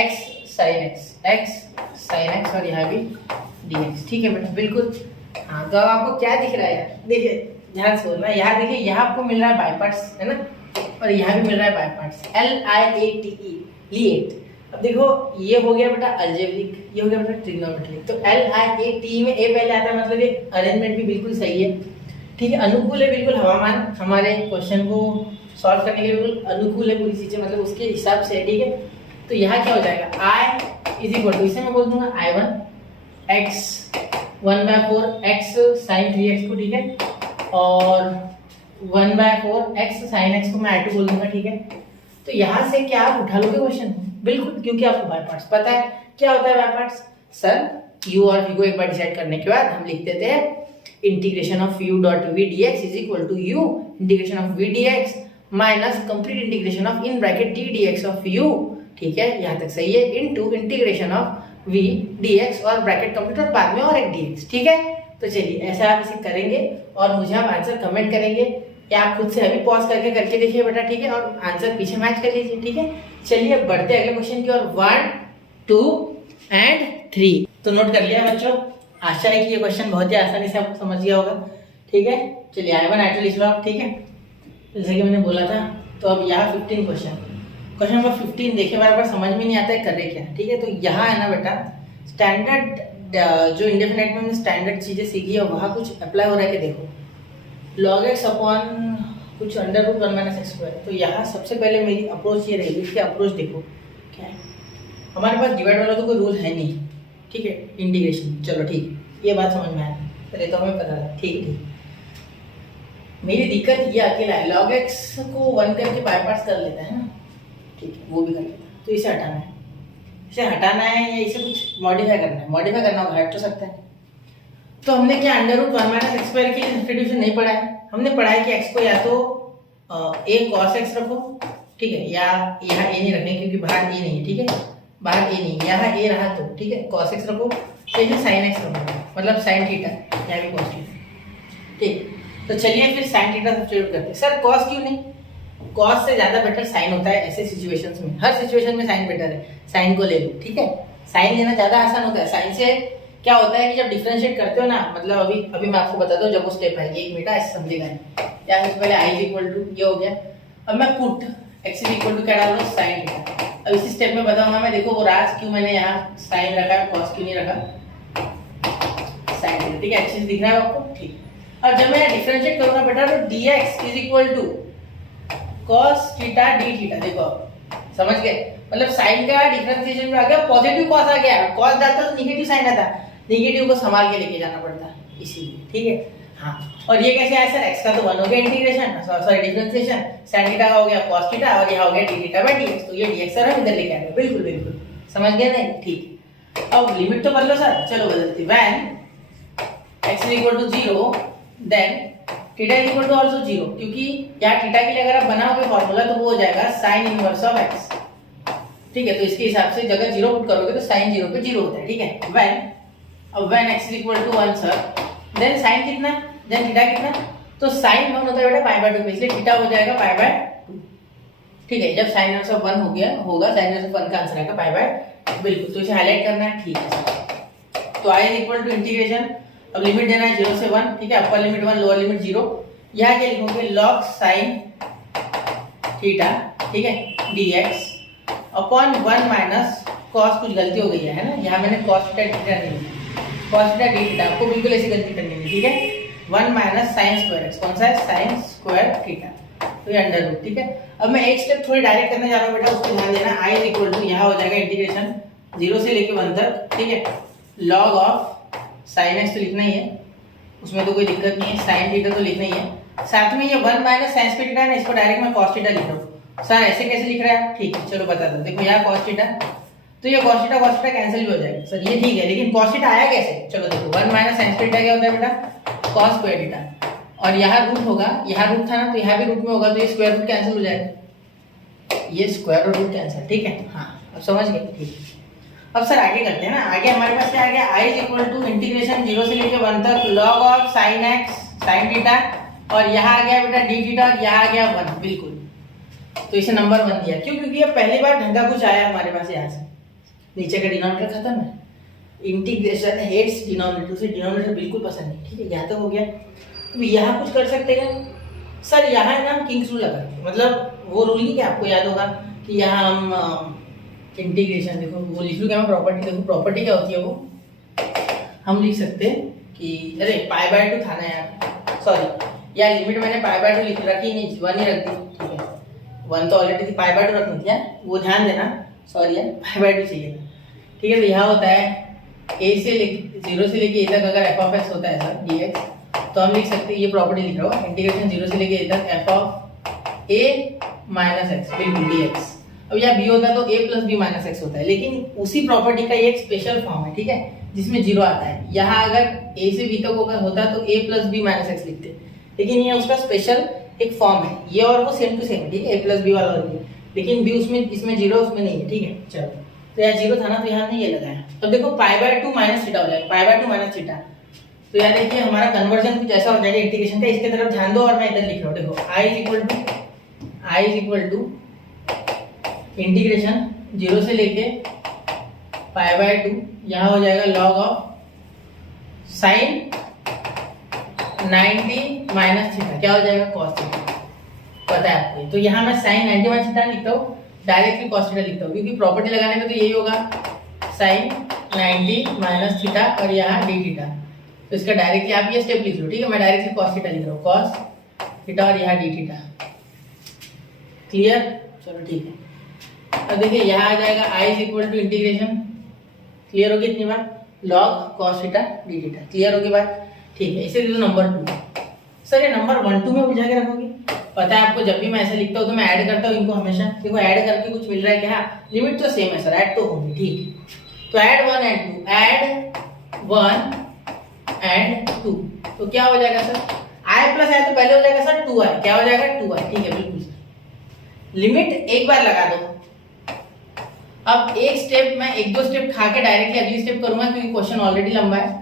x sin x और यहाँ भी dx, ठीक है बेटा, बिल्कुल। हाँ, तो अब आपको क्या दिख रहा है यार, देखिए ध्यान से बोलना, यहाँ देखिए, यहाँ आपको मिल रहा है बाय पार्ट्स, है ना, और यहाँ भी मिल रहा है बाय पार्ट्स, LIATE, लिएट। अब देखो ये हो गया बेटा अलजेब्रिक, ये हो गया बेटा ट्रिग्नोमेट्रिक, तो LIATE में ए पहले आता है, मतलब ये अरेंजमेंट भी बिल्कुल सही है, ठीक है। अनुकूल है बिल्कुल, हवामान हमारे क्वेश्चन को सॉल्व करने के लिए बिल्कुल अनुकूल है, पूरी चीजें मतलब उसके हिसाब से, ठीक है। तो यहाँ क्या हो जाएगा, I इज इक्वल टू, इसे मैं बोल दूंगा I1 x 1/4 x sin 3x को, ठीक है, और 1/4 x sin x को मैं I2 बोल दूंगा, ठीक है। तो यहाँ से क्या आप उठा लोगे क्वेश्चन, बिल्कुल, क्योंकि आपको बाय पार्ट्स पता है। क्या होता है बाय पार्ट्स, सर u और v को एक बार डिसाइड करने के बाद हम लिख देते हैं integration of u dot v dx is equal to u integration of v dx minus complete integration of in bracket t dx of u, ठीक है, यहाँ तक सही है, into integration of v dx और ब्रैकेट कंप्लीट और बाद में और एक dx, ठीक है। तो चलिए ऐसा आप इसे करेंगे और मुझे आप आंसर कमेंट करेंगे, या आप खुद से अभी पॉज करके देखिए बेटा, ठीक है, और आंसर पीछे मैच कर लीजिए, ठीक है। चलिए बढ़ते हैं अगले क्वेश्चन की ओर, 1 2 एंड 3। तो नोट कर लिया बच्चों, आशा है कि ये क्वेश्चन बहुत ही आसानी से आपको समझ गया होगा, ठीक है। चलिए I1 I2 लिख लो आप, ठीक है, जैसे कि मैंने बोला था। तो अब यहाँ 15 क्वेश्चन नंबर 15 देखिए, बार बार समझ में नहीं आता है कर रहे क्या, ठीक है। तो यहाँ है ना बेटा स्टैंडर्ड, जो इंडेफिनेट में हमने स्टैंडर्ड चीजें सीखी है वहाँ कुछ अप्लाई हो रहा है कि देखो log x अपॉन कुछ √1 माइनस एक्स स्क्वायर। तो यहाँ सबसे पहले मेरी अप्रोच ये रहेगी, इसकी अप्रोच देखो क्या है, हमारे पास डिवाइड वाला तो कोई रूल है नहीं, ठीक है, इंटीग्रेशन, चलो ठीक है, ये बात समझ में आया, चलिए तो हमें पता था, ठीक है। मेरी दिक्कत ये अकेला है, log x को 1 करके बाय पार्ट्स कर लेता है ना, ठीक है, वो भी कर लेता है, तो इसे हटाना है या इसे कुछ मॉडिफाई करना है, मॉडिफाई करना होगा, हट तो सकता है। तो हमने क्या √1 माइनस एक्स स्क्वायर की सब्स्टिट्यूशन नहीं पढ़ा है, हमने पढ़ा है कि x को या तो a cos x रखो, ठीक है, या यहाँ a नहीं रखने क्योंकि बाहर a नहीं है, ठीक है, बाहर a नहीं, यहाँ a रहा तो ठीक है, cos x रखो, या फिर sin x रखो, मतलब sin थीटा, यहाँ भी cos थीटा, ठीक। तो चलिए फिर sin थीटा सब्स्टिट्यूट करते हैं। सर cos क्यों नहीं, cos से ज्यादा बेटर sin होता है ऐसे सिचुएशंस में, हर सिचुएशन में sin बेटर है, sin को ले लो, ठीक है, sin लेना ज्यादा आसान होता है। sin से क्या होता है कि जब डिफरेंशिएट करते हो ना, मतलब अभी मैं आपको बताता हूँ जब वो स्टेप है, एक मिनट ऐसे समझेगा, या सबसे पहले i इक्वल टू ये हो गया, अब मैं पुट x इक्वल टू क्या डाल रहा हूँ sin थीटा। अब इसी स्टेप में बताऊंगा मैं, देखो वो राज क्यों मैंने यहाँ sin रखा है, cos क्यों नहीं रखा, sin थीटा, ठीक है, अच्छे से दिख रहा है आपको, ठीक। अब जब मैं डिफरेंशिएट करूंगा बेटा तो dx is equal to cos theta d theta, देखो समझ गए, मतलब साइन का डिफरेंशिएशन में आ गया, पॉजिटिव cos आ गया, cos डालता तो नेगेटिव साइन आता, नेगेटिव को संभाल के लेके जाना पड़ता इसीलिए, ठीक है। हाँ, और ये कैसे आया सर, x का तो 1 हो गया integration, sorry differentiation, sin theta का हो गया cos थीटा, और यहाँ हो गया d थीटा बाय dx, तो ये dx सर हम इधर लेके आ गए, बिल्कुल बिल्कुल समझ गए नहीं, ठीक। अब लिमिट तो बदलो सर, चलो बदलते, when x equal to 0 then theta equal to also 0, क्योंकि यहाँ थीटा के लिए अगर आप बनाओगे फॉर्मूला तो वो हो जाएगा sin इनवर्स ऑफ x, ठीक है। तो इसके हिसाब से जगह 0 पुट करोगे तो sin 0 पे 0 होता है, ठीक है। When x equal to 1 sir, then sin कितना, देन थीटा कितना, तो sin 1 होता है बेटा π/2, इसलिए थीटा हो जाएगा π/2, ठीक है। जब sin इनवर्स ऑफ 1 हो गया होगा, sin इनवर्स ऑफ 1 का आंसर आएगा π/2, बिल्कुल, तो इसे हाईलाइट करना है, ठीक है। तो i इक्वल टू इंटीग्रेशन, अब लिमिट देना है 0 से 1, ठीक है, अपर लिमिट 1 लोअर लिमिट 0, यहाँ क्या लिखोगे log sin थीटा, ठीक है, dx अपॉन 1 माइनस cos, कुछ गलती हो गई है ना, यहाँ मैंने cos थीटा नहीं, cos थीटा d थीटा, आपको बिल्कुल ऐसी गलती करनी है, ठीक है। 1 माइनस साइन स्क्वायर x, कौन सा है, साइन स्क्वायर थीटा, तो ये अंडर रूट, ठीक है। अब मैं एक स्टेप थोड़ी डायरेक्ट करने जा रहा हूँ बेटा, उसको ध्यान देना। आई इज इक्वल टू यहाँ हो जाएगा इंटीग्रेशन 0 से लेके 1 तक, ठीक है, लॉग ऑफ साइन एक्स तो लिखना ही है, उसमें तो कोई दिक्कत नहीं है, साइन थीटा तो लिखना ही है, साथ में ये 1 माइनस साइन स्क्वायर थीटा है ना, इसको डायरेक्ट मैं कॉस थीटा लिख रहा हूँ। सर ऐसे कैसे लिख रहा है? ठीक है चलो बता दो। देखो यहाँ कॉस थीटा, तो ये कॉस थीटा कैंसिल भी हो जाएगा सर, ये ठीक है, लेकिन कॉस थीटा आया कैसे? चलो देखो 1 माइनस साइन स्क्वायर थीटा क्या होता है बेटा? कॉस स्क्वायर थीटा, और यहाँ रूट होगा, यहाँ रूट था ना तो यहाँ भी रूट में होगा, तो ये स्क्वायर रूट कैंसिल हो जाएगा, ये स्क्वायर रूट कैंसिल, ठीक है। हाँ अब समझ गए, ठीक है। अब सर आगे करते हैं ना, आगे हमारे पास क्या आ गया? आई इज इक्वल टू इंटीग्रेशन 0 से लेके 1 तक log of sine x sine theta, और यहाँ आ गया बेटा डी थीटा, और यहाँ आ गया 1, बिल्कुल, तो इसे नंबर 1 दिया। क्यों? क्योंकि ये पहली बार ढंगा कुछ आया हमारे पास यहाँ से, नीचे का डिनोमिनेटर खत्म है, इंटीग्रेशन हेट्स डिनोमिनेटर, उसे डिनोमिनेटर बिल्कुल पसंद नहीं, ठीक है, यहाँ तक हो गया। तो यहाँ कुछ कर सकते हैं सर, यहाँ है ना किंग्स रूल लगा, मतलब वो रूल नहीं क्या आपको याद होगा कि यहाँ हम इंटीग्रेशन, देखो वो लिख लूँ क्या मैं प्रॉपर्टी, देखो प्रॉपर्टी क्या होती है, वो हम लिख सकते हैं कि अरे पाई बाय 2 था ना यार, सॉरी यार लिमिट मैंने पाई बाय 2 लिख रखी नहीं, 1 ही रख दी, ठीक है, 1 तो ऑलरेडी थी, पाई बाय 2 रखनी थी यार, वो ध्यान देना, सॉरी यार पाई बाय 2 चाहिए था, ठीक है। तो यहाँ होता है a से 0 से लेके a तक अगर f ऑफ x होता है सर dx, तो हम लिख सकते हैं, ये प्रॉपर्टी लिख रहा हूँ, इंटीग्रेशन 0 से लेके a तक f of a minus x बिल्कुल dx। अब यहाँ b होता है तो a plus b minus x होता है, लेकिन उसी प्रॉपर्टी का ये एक स्पेशल फॉर्म है, ठीक है, जिसमें 0 आता है। यहाँ अगर a से b तक होता तो a plus b minus x लिखते, लेकिन ये उसका स्पेशल एक फॉर्म है, ये और वो सेम टू सेम, ठीक है, a प्लस बी वाला और ये, लेकिन b उसमें, इसमें 0 उसमें नहीं है, ठीक है। चलो तो यहाँ 0 था ना, तो यहाँ हमने ये लगाया। अब देखो पाई बाय 2 माइनस थीटा हो जाएगा, पाई बाय 2 माइनस थीटा, तो यहाँ देखिए हमारा कन्वर्जन कुछ ऐसा हो जाएगा इंटीग्रेशन का, इसके तरफ ध्यान दो, और मैं इधर लिख रहा हूँ, देखो आई इज इक्वल टू इंटीग्रेशन 0 से लेके पाई बाय 2, यहाँ हो जाएगा log of sine 90 minus theta, क्या हो जाएगा? कॉस थीटा, पता है आपको। तो यहाँ मैं साइन 90 माइनस थीटा लिखता हूँ, डायरेक्टली कॉस थीटा लिखता हूँ, क्योंकि प्रॉपर्टी लगाने में तो यही होगा, साइन 90 माइनस थीटा और यहाँ डी थीटा, तो इसका डायरेक्टली आप ये स्टेप लिख लो, ठीक है, मैं डायरेक्टली कॉस थीटा लिख रहा हूँ, कॉस थीटा और यहाँ डी थीटा, क्लियर? चलो ठीक है। अब देखिए यहाँ आ जाएगा I is equal to integration, clear होगी इतनी बार, log cos theta d theta, clear होगी बात, ठीक है। इसे दे दो नंबर 2। सर ये नंबर 1 2 में बुझा के रखोगे, पता है आपको, जब भी मैं ऐसे लिखता हूँ तो मैं ऐड करता हूँ इनको हमेशा, देखो ऐड करके कुछ मिल रहा है क्या? लिमिट तो सेम है सर, ऐड तो होगी, ठीक है। तो ऐड 1 एंड 2, ऐड 1 एंड 2, तो क्या हो जाएगा सर? आई प्लस आई तो पहले हो जाएगा सर 2i, क्या हो जाएगा? 2i, ठीक है बिल्कुल सर। लिमिट एक बार लगा दो, अब एक स्टेप मैं 1-2 स्टेप खा के डायरेक्टली अगली स्टेप करूंगा, क्योंकि क्वेश्चन ऑलरेडी लंबा है।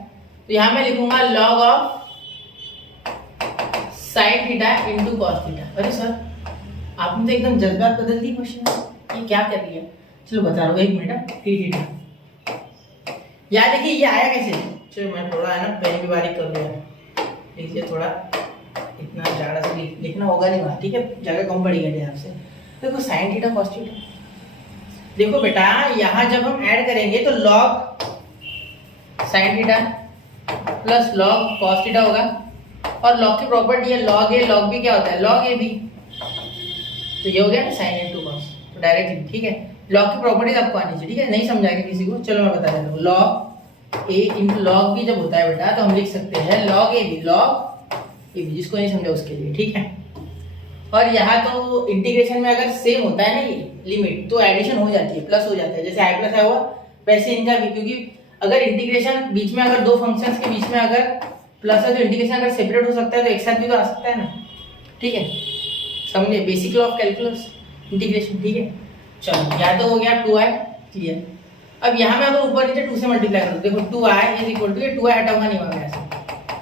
तो यहाँ मैं लिखूंगा log of sine theta into cos theta. अरे सर आपने तो एकदम जज्बात बदल दी क्वेश्चन में, ये क्या कर रही है? चलो बता रहा हूँ, 1 मिनट। टी थीटा यार देखिए ये आया कैसे? चलो मैं थोड़ा है ना पेन भी बारीक कर लिया, देखिए थोड़ा इतना ज़्यादा से लिखना होगा नहीं वहाँ, ठीक है, जगह कम पड़ी गई आपसे। देखो साइन थीटा कॉस थीटा, देखो बेटा यहाँ जब हम ऐड करेंगे तो log sine theta plus log cos theta होगा, और लॉग की प्रॉपर्टी है लॉग ए लॉग बी क्या होता है? लॉग ए बी, तो ये हो गया ना साइन इनटू कॉस, तो डायरेक्टली, ठीक है। लॉग की प्रॉपर्टीज आपको आनी चाहिए, ठीक है, नहीं समझाएगा किसी को, चलो मैं बता देता हूँ। लॉग ए इंटू लॉग बी जब होता है बेटा, तो हम लिख सकते हैं लॉग ए बी, जिसको नहीं समझा उसके लिए, ठीक है। और यहाँ तो इंटीग्रेशन में अगर सेम होता है ना ये लिमिट, तो एडिशन हो जाती है, प्लस हो जाता है, जैसे आई प्लस आई हुआ वैसे इनका भी, क्योंकि अगर इंटीग्रेशन बीच में अगर 2 फंक्शंस के बीच में अगर प्लस है तो इंटीग्रेशन अगर सेपरेट हो सकता है तो एक साथ भी तो आ सकता है ना, ठीक है, समझे? Basic law of calculus integration, ठीक है। चलो यहाँ तो हो गया 2i, क्लियर। अब यहाँ में अगर ऊपर नीचे 2 से मल्टीप्लाई करो, देखो 2i इज इक्वल टू, ये 2i हटाऊंगा नहीं वहां ऐसे,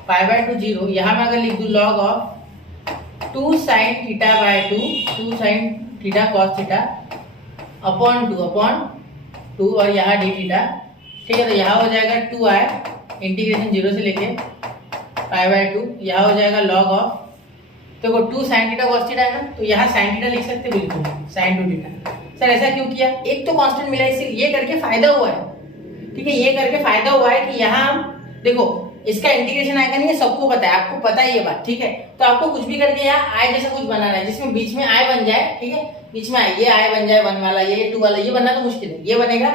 पाई बाय 2 0, यहाँ में अगर लिख दूं log of 2 sin theta by 2 sin theta cos theta upon 2 और यहाँ डी थीटा, ठीक है। तो यहाँ हो जाएगा 2i इंटीग्रेशन 0 से लेके पाई बाय 2, यहाँ हो जाएगा लॉग ऑफ, देखो 2 sin थीटा cos थीटा है ना, तो यहाँ sin थीटा लिख सकते बिल्कुल, sin 2 थीटा। सर ऐसा क्यों किया? एक तो कांस्टेंट मिला, इससे ये करके फायदा हुआ है, ठीक है, ये करके फायदा हुआ है कि यहाँ हम देखो इसका इंटीग्रेशन आएगा नहीं, ये सबको पता है, आपको पता है ये बात, ठीक है। तो आपको कुछ भी करके यहाँ आई जैसा कुछ बनाना है जिसमें बीच में आई बन जाए, ठीक है, बीच में आई, ये आई बन जाए 1 वाला, ये 2 वाला, ये बनना तो मुश्किल है, ये बनेगा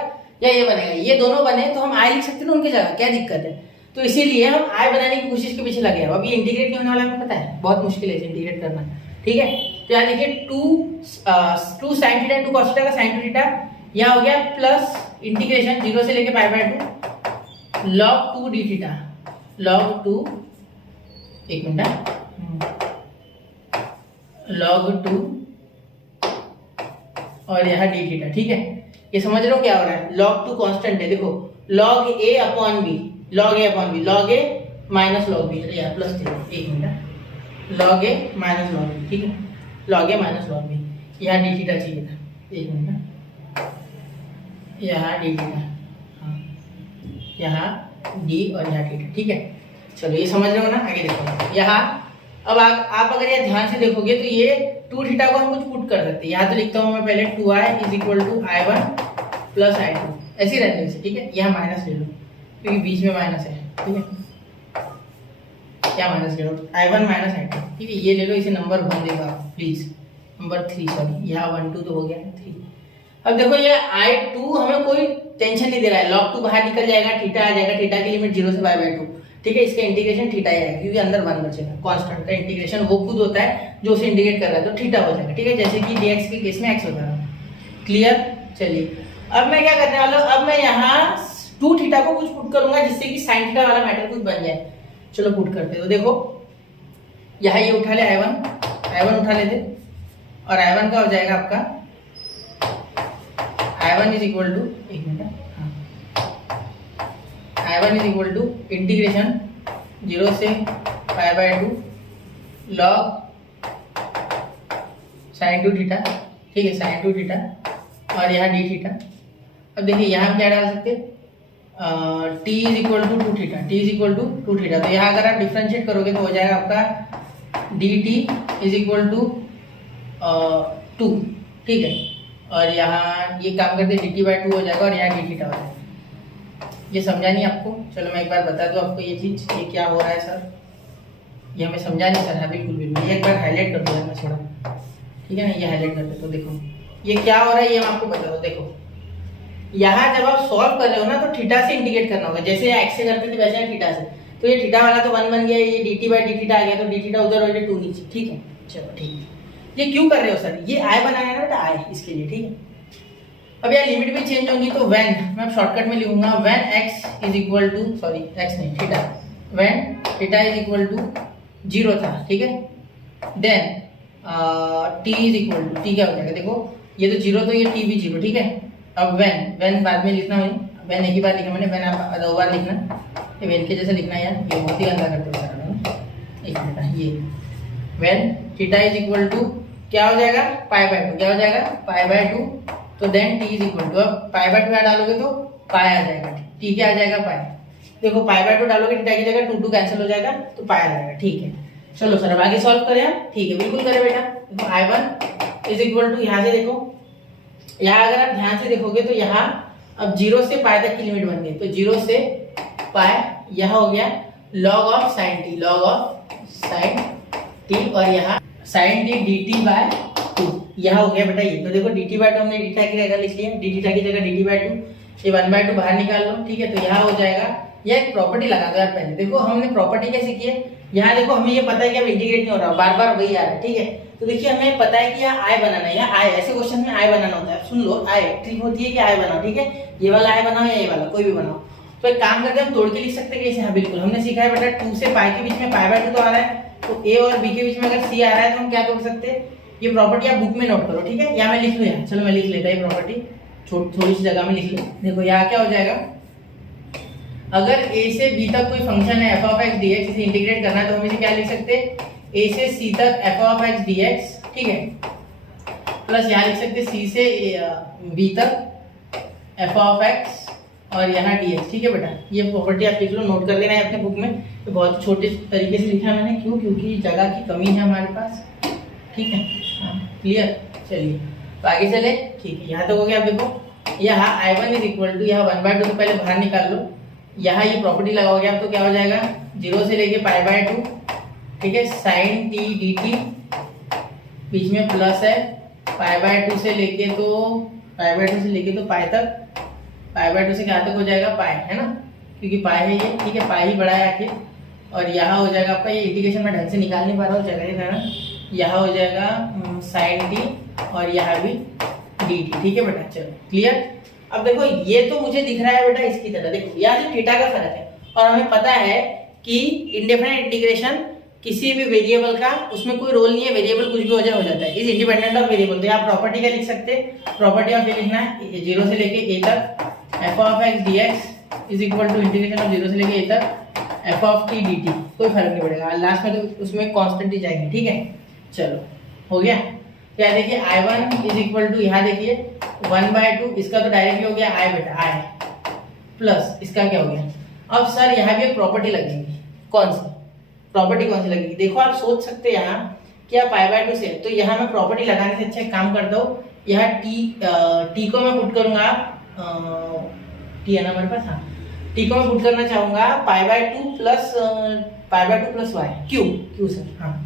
या ये बनेगा, ये दोनों बने तो हम आई लिख सकते हैं उनकी जगह, क्या दिक्कत है। तो इसीलिए हम आई बनाने की कोशिश के पीछे लगे हैं। अब ये इंटीग्रेट नहीं होने वाला हमें पता है, बहुत मुश्किल है इंटीग्रेट करना, ठीक है। तो यहाँ देखिए 2 sin theta into cos theta का sin 2 थीटा, यहाँ हो गया प्लस इंटीग्रेशन 0 से लेके π/2 log 2 d थीटा, log 2, एक मिनट, log 2 और यहाँ d थीटा, ठीक है। ये समझ रहे हो क्या हो रहा है, log 2 कांस्टेंट है, देखो log a upon b, log a upon b, log a minus log b, या प्लस थे, एक minute, log a minus log b, ठीक है, log a minus log b, यहाँ d थीटा चाहिए था, एक मिनट, यहाँ d थीटा, हाँ, यहाँ d और यहाँ थीटा, ठीक है। चलो ये समझ रहे हो ना, आगे देखो यहाँ। अब आप अगर ये ध्यान से देखोगे तो ये 2 थीटा को हम कुछ पुट कर सकते हैं, यहाँ तो लिखता हूँ मैं पहले 2i is equal to i1 plus i2, ऐसी रहने से, ठीक है। यहाँ माइनस ले लो क्योंकि बीच में माइनस है, ठीक है, क्या माइनस ले लो, i1 माइनस i2, ठीक है। ये ले लो, इसे नंबर 1 देगा आप प्लीज, नंबर 3, सॉरी, यहाँ 1 2 तो हो गया 3। अब देखो ये i2 हमें कोई टेंशन नहीं दे रहा है, log 2 बाहर निकल जाएगा, थीटा आ जाएगा, थीटा की लिमिट 0 से π/2, ठीक है। इसका इंटीग्रेशन थीटा ही आएगा क्योंकि अंदर 1 बचेगा, कांस्टेंट का इंटीग्रेशन वो खुद होता है जो उसे इंटीग्रेट कर रहा है, तो थीटा हो जाएगा, ठीक है, जैसे कि dx के केस में x होता है, क्लियर। चलिए अब मैं क्या करने वाला हूँ, अब मैं यहाँ 2 थीटा को कुछ पुट करूंगा जिससे कि sin थीटा वाला मैटर कुछ बन जाए। चलो पुट करते, तो देखो यहाँ ये उठा ले, i1 उठा लेते, और i1 का हो जाएगा आपका i1 इज इक्वल टू, एक minute, i1 is equal to integration 0 से π/2 log sin 2 थीटा, ठीक है, sin 2 थीटा और यहाँ d थीटा। अब देखिए यहाँ हम क्या डाल सकते हैं, t is equal to 2 theta, t is equal to 2 theta, तो यहाँ अगर आप डिफ्रेंशिएट करोगे तो हो जाएगा आपका dt इज इक्वल टू 2, ठीक है, और यहाँ ये काम करते dt/2 हो जाएगा और यहाँ d थीटा हो जाएगा। ये समझा नहीं आपको, चलो मैं एक बार बता दूं आपको ये चीज, ये क्या हो रहा है सर, ये हमें समझा नहीं सर, हाँ बिल्कुल बिल्कुल, ये एक बार हाईलाइट कर दूंगा मैं थोड़ा, ठीक है ना, ये हाईलाइट करते तो देखो ये क्या हो रहा है, ये मैं आपको बता दूं। देखो यहाँ जब आप सॉल्व कर रहे हो ना तो थीटा से इंटीग्रेट करना होगा, जैसे x से करते थे वैसे थीटा से, तो ये थीटा वाला तो 1 बन गया, ये dt/d थीटा आ गया, तो d थीटा उधर और ये 2 नीचे, ठीक है। चलो ठीक है, ये क्यों कर रहे हो सर, ये i बनाया ना बेटा, i इसके लिए, ठीक है। अब यार लिमिट भी चेंज होंगी, तो व्हेन मैं शॉर्टकट में लिखूंगा, when x is equal to, sorry x नहीं theta, when theta is equal to 0 था, ठीक है, then t is equal to, t क्या हो जाएगा, देखो ये तो 0 तो ये t भी 0, ठीक है। अब व्हेन बाद में लिखना है, व्हेन एक ही बार लिखा मैंने, व्हेन आप 2 बार लिखना, ये व्हेन के जैसा लिखना है यार, ये बहुत ही गंदा करते हो, एक मिनट, ये when theta is equal to क्या हो जाएगा, π/2, क्या हो जाएगा π/2, तो then t is equal to, अब π/2 डालोगे तो पाई आ जाएगा, t क्या आ जाएगा पाई, देखो π/2 डालोगे थीटा की जगह 2 कैंसिल हो जाएगा तो पाई आ जाएगा, ठीक है। चलो सर अब आगे सॉल्व करें हम, ठीक है बिल्कुल करें बेटा। देखो i1 इज इक्वल टू, यहाँ से देखो, यहाँ अगर आप ध्यान से देखोगे तो यहाँ अब 0 से पाई तक की लिमिट बन गई, तो 0 से पाई यहाँ हो गया log of sin t, log of sin t, और यहाँ sin t dt/2 यहाँ हो गया बेटा ये, तो देखो dt/2 हमने थीटा की जगह लिख लिया, d थीटा की जगह dt/2, ये 1/2 बाहर निकाल लो, ठीक है। तो यहाँ हो जाएगा, यह एक प्रॉपर्टी लगा दो यार पहले, देखो हमने प्रॉपर्टी कैसे की है, यहाँ देखो हमें ये पता है कि अब इंटीग्रेट नहीं हो रहा, बार बार वही आ रहा है, ठीक है। तो देखिए हमें पता है कि यहाँ i बनाना है, यहाँ i, ऐसे क्वेश्चन में i बनाना होता है, सुन लो i ट्रिक होती है कि i बनाओ, ठीक है, ये वाला i बनाओ या ये वाला कोई भी बनाओ। तो एक काम करके हम तोड़ के लिख सकते हैं कैसे, हाँ बिल्कुल, हमने सीखा है बेटा 2 से पाई के बीच में π/2 तो आ रहा है, तो a और b के बीच में अगर c आ रहा है तो हम क्या तोड़ सकते हैं, ये प्रॉपर्टी आप बुक में नोट करो, ठीक है, यहाँ मैं लिख लूँ, यहाँ चलो मैं लिख लेता ये प्रॉपर्टी, थोड़ी सी जगह में लिख लो। देखो यहाँ क्या हो जाएगा, अगर a से b तक कोई फंक्शन है f(x) dx, इसे इंटीग्रेट करना है तो हम इसे क्या लिख सकते हैं, a से c तक f(x) dx, ठीक है, प्लस यहाँ लिख सकते हैं c से b तक f(x) और यहाँ dx, ठीक है बेटा। ये प्रॉपर्टी आप लिख लो, नोट कर लेना है अपने बुक में, तो बहुत छोटे तरीके से लिखा मैंने, क्यों, क्योंकि जगह की कमी है हमारे पास, ठीक है, हाँ क्लियर। चलिए तो आगे चले, ठीक है, यहाँ तक हो गया। अब देखो यहाँ i1 इज इक्वल टू, यहाँ 1/2 तो पहले बाहर निकाल लो, यहाँ ये प्रॉपर्टी लगाओगे आप तो क्या हो जाएगा, 0 से लेके पाई बाय 2, ठीक है, साइन टी डी टी, बीच में प्लस है, पाई बाय 2 से लेके तो पाई तक, पाई बाय 2 से क्या तक हो जाएगा, पाई है ना, क्योंकि पाई है ये, ठीक है, पाई ही बड़ा है आखिर। और यहाँ हो जाएगा आपका, ये इंटीग्रेशन में ढंग से निकाल नहीं पा रहा हूँ, जगह ना, यहाँ हो जाएगा साइन टी और यहाँ भी डी टी, ठीक है बेटा, चलो क्लियर। अब देखो ये तो मुझे दिख रहा है बेटा इसकी तरह, देखो यहाँ से थीटा का फर्क है, और हमें पता है कि इंडेफिनिट इंटीग्रेशन किसी भी वेरिएबल का, उसमें कोई रोल नहीं है, वेरिएबल कुछ भी हो जाता है, इज इंडिपेंडेंट ऑफ वेरिएबल। तो आप प्रॉपर्टी क्या लिख सकते हैं, प्रॉपर्टी ऑफ ये लिखना है, 0 से लेके a तक f of x dx is equal to integration of 0 से लेके a तक f ऑफ t dt, कोई फर्क नहीं पड़ेगा, लास्ट में तो उसमें कांस्टेंट ही जाएंगे, ठीक है। चलो हो गया, क्या देखिए I1 इज इक्वल टू, यहाँ देखिए 1/2, इसका तो डायरेक्टली हो गया I बेटा, I प्लस इसका क्या हो गया। अब सर यहाँ भी एक प्रॉपर्टी लगेगी, कौन सी प्रॉपर्टी, कौन सी लगेगी, देखो आप सोच सकते हैं यहाँ क्या पाई बाय 2 से, तो यहाँ मैं प्रॉपर्टी लगाने से अच्छा एक काम करता हूँ, यहाँ टी को मैं पुट करूंगा, टी है ना मेरे पास, हाँ, टी को मैं पुट करना चाहूंगा पाई बाय 2 प्लस वाई, क्यू सर, हाँ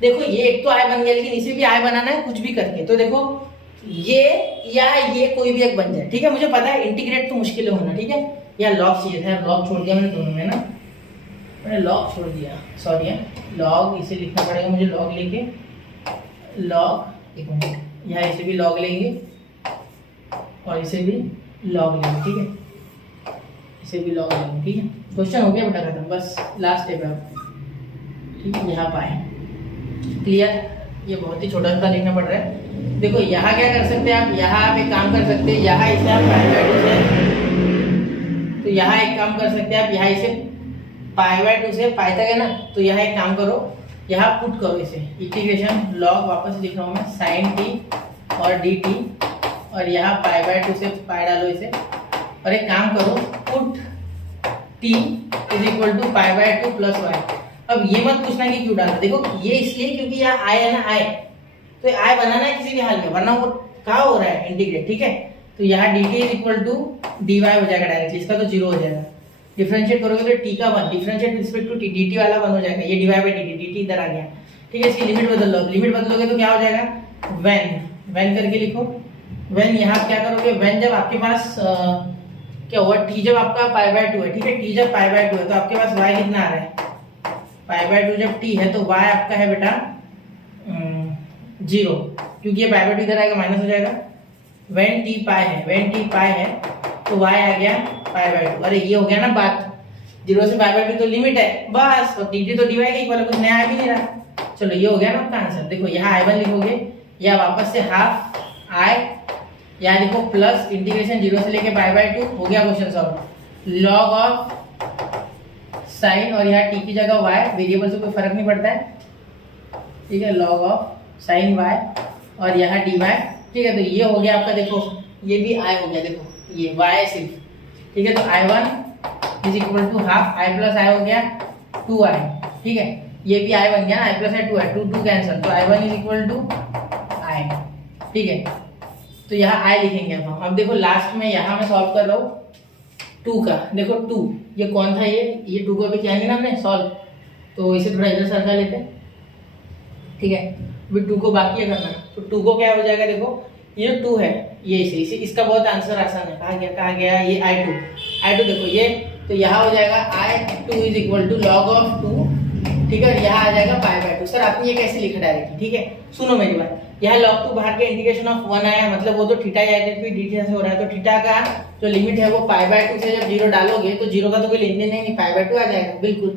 देखो ये एक तो आई बन गया, लेकिन इसे भी आई बनाना है कुछ भी करके, तो देखो ये या ये कोई भी एक बन जाए, ठीक है। मुझे पता है इंटीग्रेट तो मुश्किल होना, ठीक है, या लॉग चाहिए था, लॉग छोड़ दिया मैंने दोनों में ना, मैंने लॉग छोड़ दिया, सॉरी है, लॉग इसे लिखना पड़ेगा मुझे, लॉग लेके लॉग, एक मिनट, यहाँ इसे भी लॉग लेंगे और इसे भी लॉग लेंगे, ठीक है, इसे भी लॉग लेंगे, ठीक है। क्वेश्चन हो गया बेटा खत्म, बस लास्ट स्टेप है, ठीक है, यहाँ पाए क्लियर। ये बहुत ही छोटा सा लिखना पड़ रहा है। देखो यहाँ क्या कर सकते हैं आप, यहाँ आप एक काम कर सकते हैं, यहाँ इसे आप पाई बाय 2 से, तो यहाँ एक काम कर सकते हैं आप, यहाँ इसे पाई बाय 2 से पाई तक है ना, तो यहाँ एक काम करो, यहाँ पुट करो इसे इंटीग्रेशन लॉग, वापस लिख रहा हूँ मैं, साइन टी और डी टी, और यहाँ पाई बाय 2 से पाई डालो इसे, और एक काम करो put t is equal to pi by 2 plus y. अब ये मत पूछना कि क्यों डाला, देखो ये इसलिए क्योंकि यहाँ आई है ना, आई तो आई बनाना है किसी भी हाल में, वरना वो कहाँ हो रहा है इंटीग्रेट, ठीक है। तो यहाँ d t is equal to d y हो जाएगा डायरेक्टली, इसका तो 0 हो जाएगा, डिफरेंशिएट करोगे तो टी का 1, differentiate respect to t, d t वाला 1 हो जाएगा, ये d y by d t, d t इधर आ गया, ठीक है। इसकी लिमिट बदल लो, लिमिट बदलोगे तो क्या हो जाएगा, व्हेन करके लिखो, व्हेन यहाँ क्या करोगे, व्हेन जब आपके पास क्या हुआ, टी जब आपका पाई बाय 2 है, ठीक है, टी जब पाई बाय 2 है तो आपके पास वाई कितना आ रहा है, पाई बाय 2 जब टी है तो y आपका है बेटा 0, क्योंकि ये पाई बाय 2 इधर आएगा माइनस हो जाएगा, व्हेन टी पाई है तो y आ गया पाई बाय 2। अरे ये हो गया ना बात, 0 से पाई बाय 2 तो लिमिट है बस, और dt तो dy का इक्वल, कुछ नया आ भी नहीं रहा। चलो ये हो गया ना आपका आंसर। देखो यहाँ i1 लिखोगे, या वापस से हाफ i, यहाँ लिखो प्लस इंटीग्रेशन 0 से लेके पाई बाय 2, हो गया question solve, log of sine और यहाँ टी की जगह y, वेरिएबल से कोई फर्क नहीं पड़ता है, ठीक है, लॉग ऑफ साइन y और यहाँ dy, ठीक है। तो ये हो गया आपका, देखो ये भी i हो गया, देखो ये y सिर्फ, ठीक है। तो i1 is equal to half i plus i हो गया 2i, ठीक है, ये भी i बन गया, i plus i 2i, 2 cancel, तो i1 is equal to i, ठीक है। तो यहाँ i लिखेंगे अब देखो लास्ट में यहाँ मैं सॉल्व कर रहा हूँ 2 का, देखो 2 ये कौन था, ये 2 को भी किया नहीं ना हमने सॉल्व, तो इसे थोड़ा इधर सरका लेते हैं, ठीक है। अभी 2 को बाकी है करना, तो 2 को क्या हो जाएगा, देखो ये 2 है, ये इसे इसका बहुत आंसर आसान है, कहा गया ये I2 देखो ये, तो यहाँ हो जाएगा I2 is equal to log of 2, ठीक है, और यहाँ आ जाएगा पाई बाय 2। सर आपने ये कैसे लिखा डायरेक्टली, ठीक है, सुनो मेरी बात, यहाँ log 2 बाहर के इंटीग्रेशन ऑफ 1 आया, मतलब वो तो थीटा आया, फिर डी थीटा से हो रहा है, तो थीटा का जो लिमिट है वो पाई बाय 2 से जब 0 डालोगे तो 0 का तो कोई लेन देन नहीं, पाई बाय 2 आ जाएगा बिल्कुल।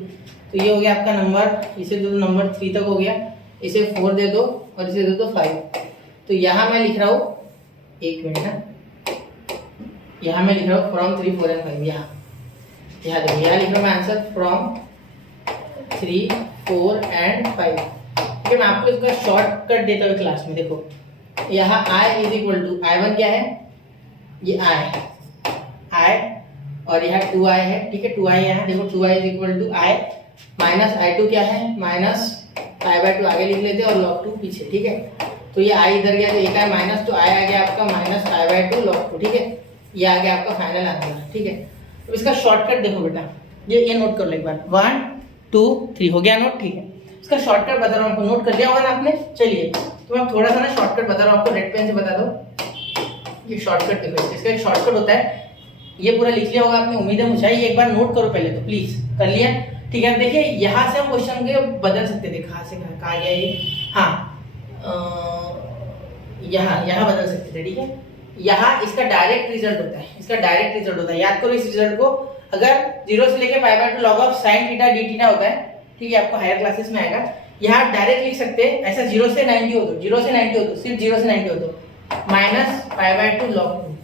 तो ये हो गया आपका नंबर, इसे दे दो नंबर 3 तक हो गया, इसे 4 दे दो और इसे दे दो 5। तो यहाँ मैं लिख रहा हूँ, एक मिनट ना, यहाँ मैं लिख रहा हूँ फ्रॉम 3, 4 एंड 5, यहाँ देखो, यहाँ लिख रहा हूँ मैं आंसर फ्रॉम 3, 4 एंड 5, ठीक है। मैं आपको इसका शॉर्टकट देता हूँ क्लास में, देखो यहाँ i is equal to i1 क्या है, ये i और यहाँ 2i है, ठीक है, 2i यहाँ देखो 2i is equal to i minus i2 क्या है, माइनस पाई बाय 2 आगे लिख लेते हैं और log 2 पीछे, ठीक है। तो ये i इधर गया तो एक i माइनस, तो i आ गया आपका माइनस पाई बाय 2 log 2, ठीक है, ये आ गया आपका फाइनल आंसर, ठीक है। अब इसका शॉर्टकट देखो बेटा, ये नोट कर लो एक बार, 1 2 3 हो गया नोट, ठीक है। इसका शॉर्टकट बता रहा हूँ आपको, नोट कर लिया होगा ना आपने। चलिए तो मैं थोड़ा सा ना शॉर्टकट बता रहा हूँ आपको, रेड पेन से बता दो। ये शॉर्टकट देखो, इसका एक शॉर्टकट होता है, ये पूरा लिख लिया होगा आपने, उम्मीद है मुझे, ये एक बार नोट करो पहले तो प्लीज, कर लिया, ठीक है। देखिए यहाँ से हम क्वेश्चन के बदल सकते थे, कहाँ से कहाँ गया ये, हाँ यहाँ बदल सकते थे, ठीक है। यहाँ इसका डायरेक्ट रिजल्ट होता है, इसका डायरेक्ट रिजल्ट होता है, याद करो इस रिजल्ट को। अगर 0 से लेके π/2 log of sin theta d theta होता है, ठीक है, आपको हायर क्लासेस में आएगा। यहाँ डायरेक्ट लिख सकते हैं, ऐसा 0 से 90 हो दो, 0 से 90 हो दो, सिर्फ 0 से 90 हो दो, माइनस π/2 log 2,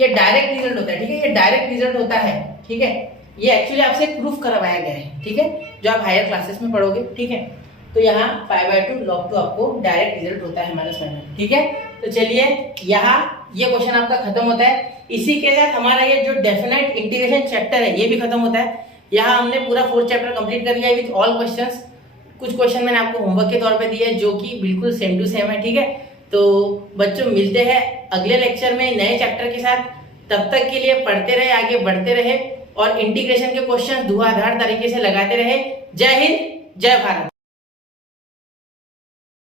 ये डायरेक्ट रिजल्ट होता है, ठीक है, ये डायरेक्ट रिजल्ट होता है, ठीक है। ये एक्चुअली आपसे प्रूफ करवाया गया है, ठीक है, जो आप हायर क्लासेस में पढ़ोगे, ठीक है। तो यहाँ π/2 log 2 आपको डायरेक्ट रिजल्ट होता है माइनस π/2, ठीक है। तो चलिए यहाँ ये क्वेश्चन आपका खत्म होता है। इसी के साथ हमारा ये जो डेफिनेट इंटीग्रेशन चैप्टर है ये भी खत्म होता है। यहाँ हमने पूरा 4th चैप्टर कंप्लीट कर लिया है विद ऑल क्वेश्चंस। कुछ क्वेश्चन मैंने आपको होमवर्क के तौर पे दिए जो कि बिल्कुल सेम टू सेम है, ठीक है। तो बच्चों मिलते हैं अगले लेक्चर में नए चैप्टर के साथ, तब तक के लिए पढ़ते रहे, आगे बढ़ते रहे और इंटीग्रेशन के क्वेश्चन धुआंधार तरीके से लगाते रहे। जय हिंद, जय भारत।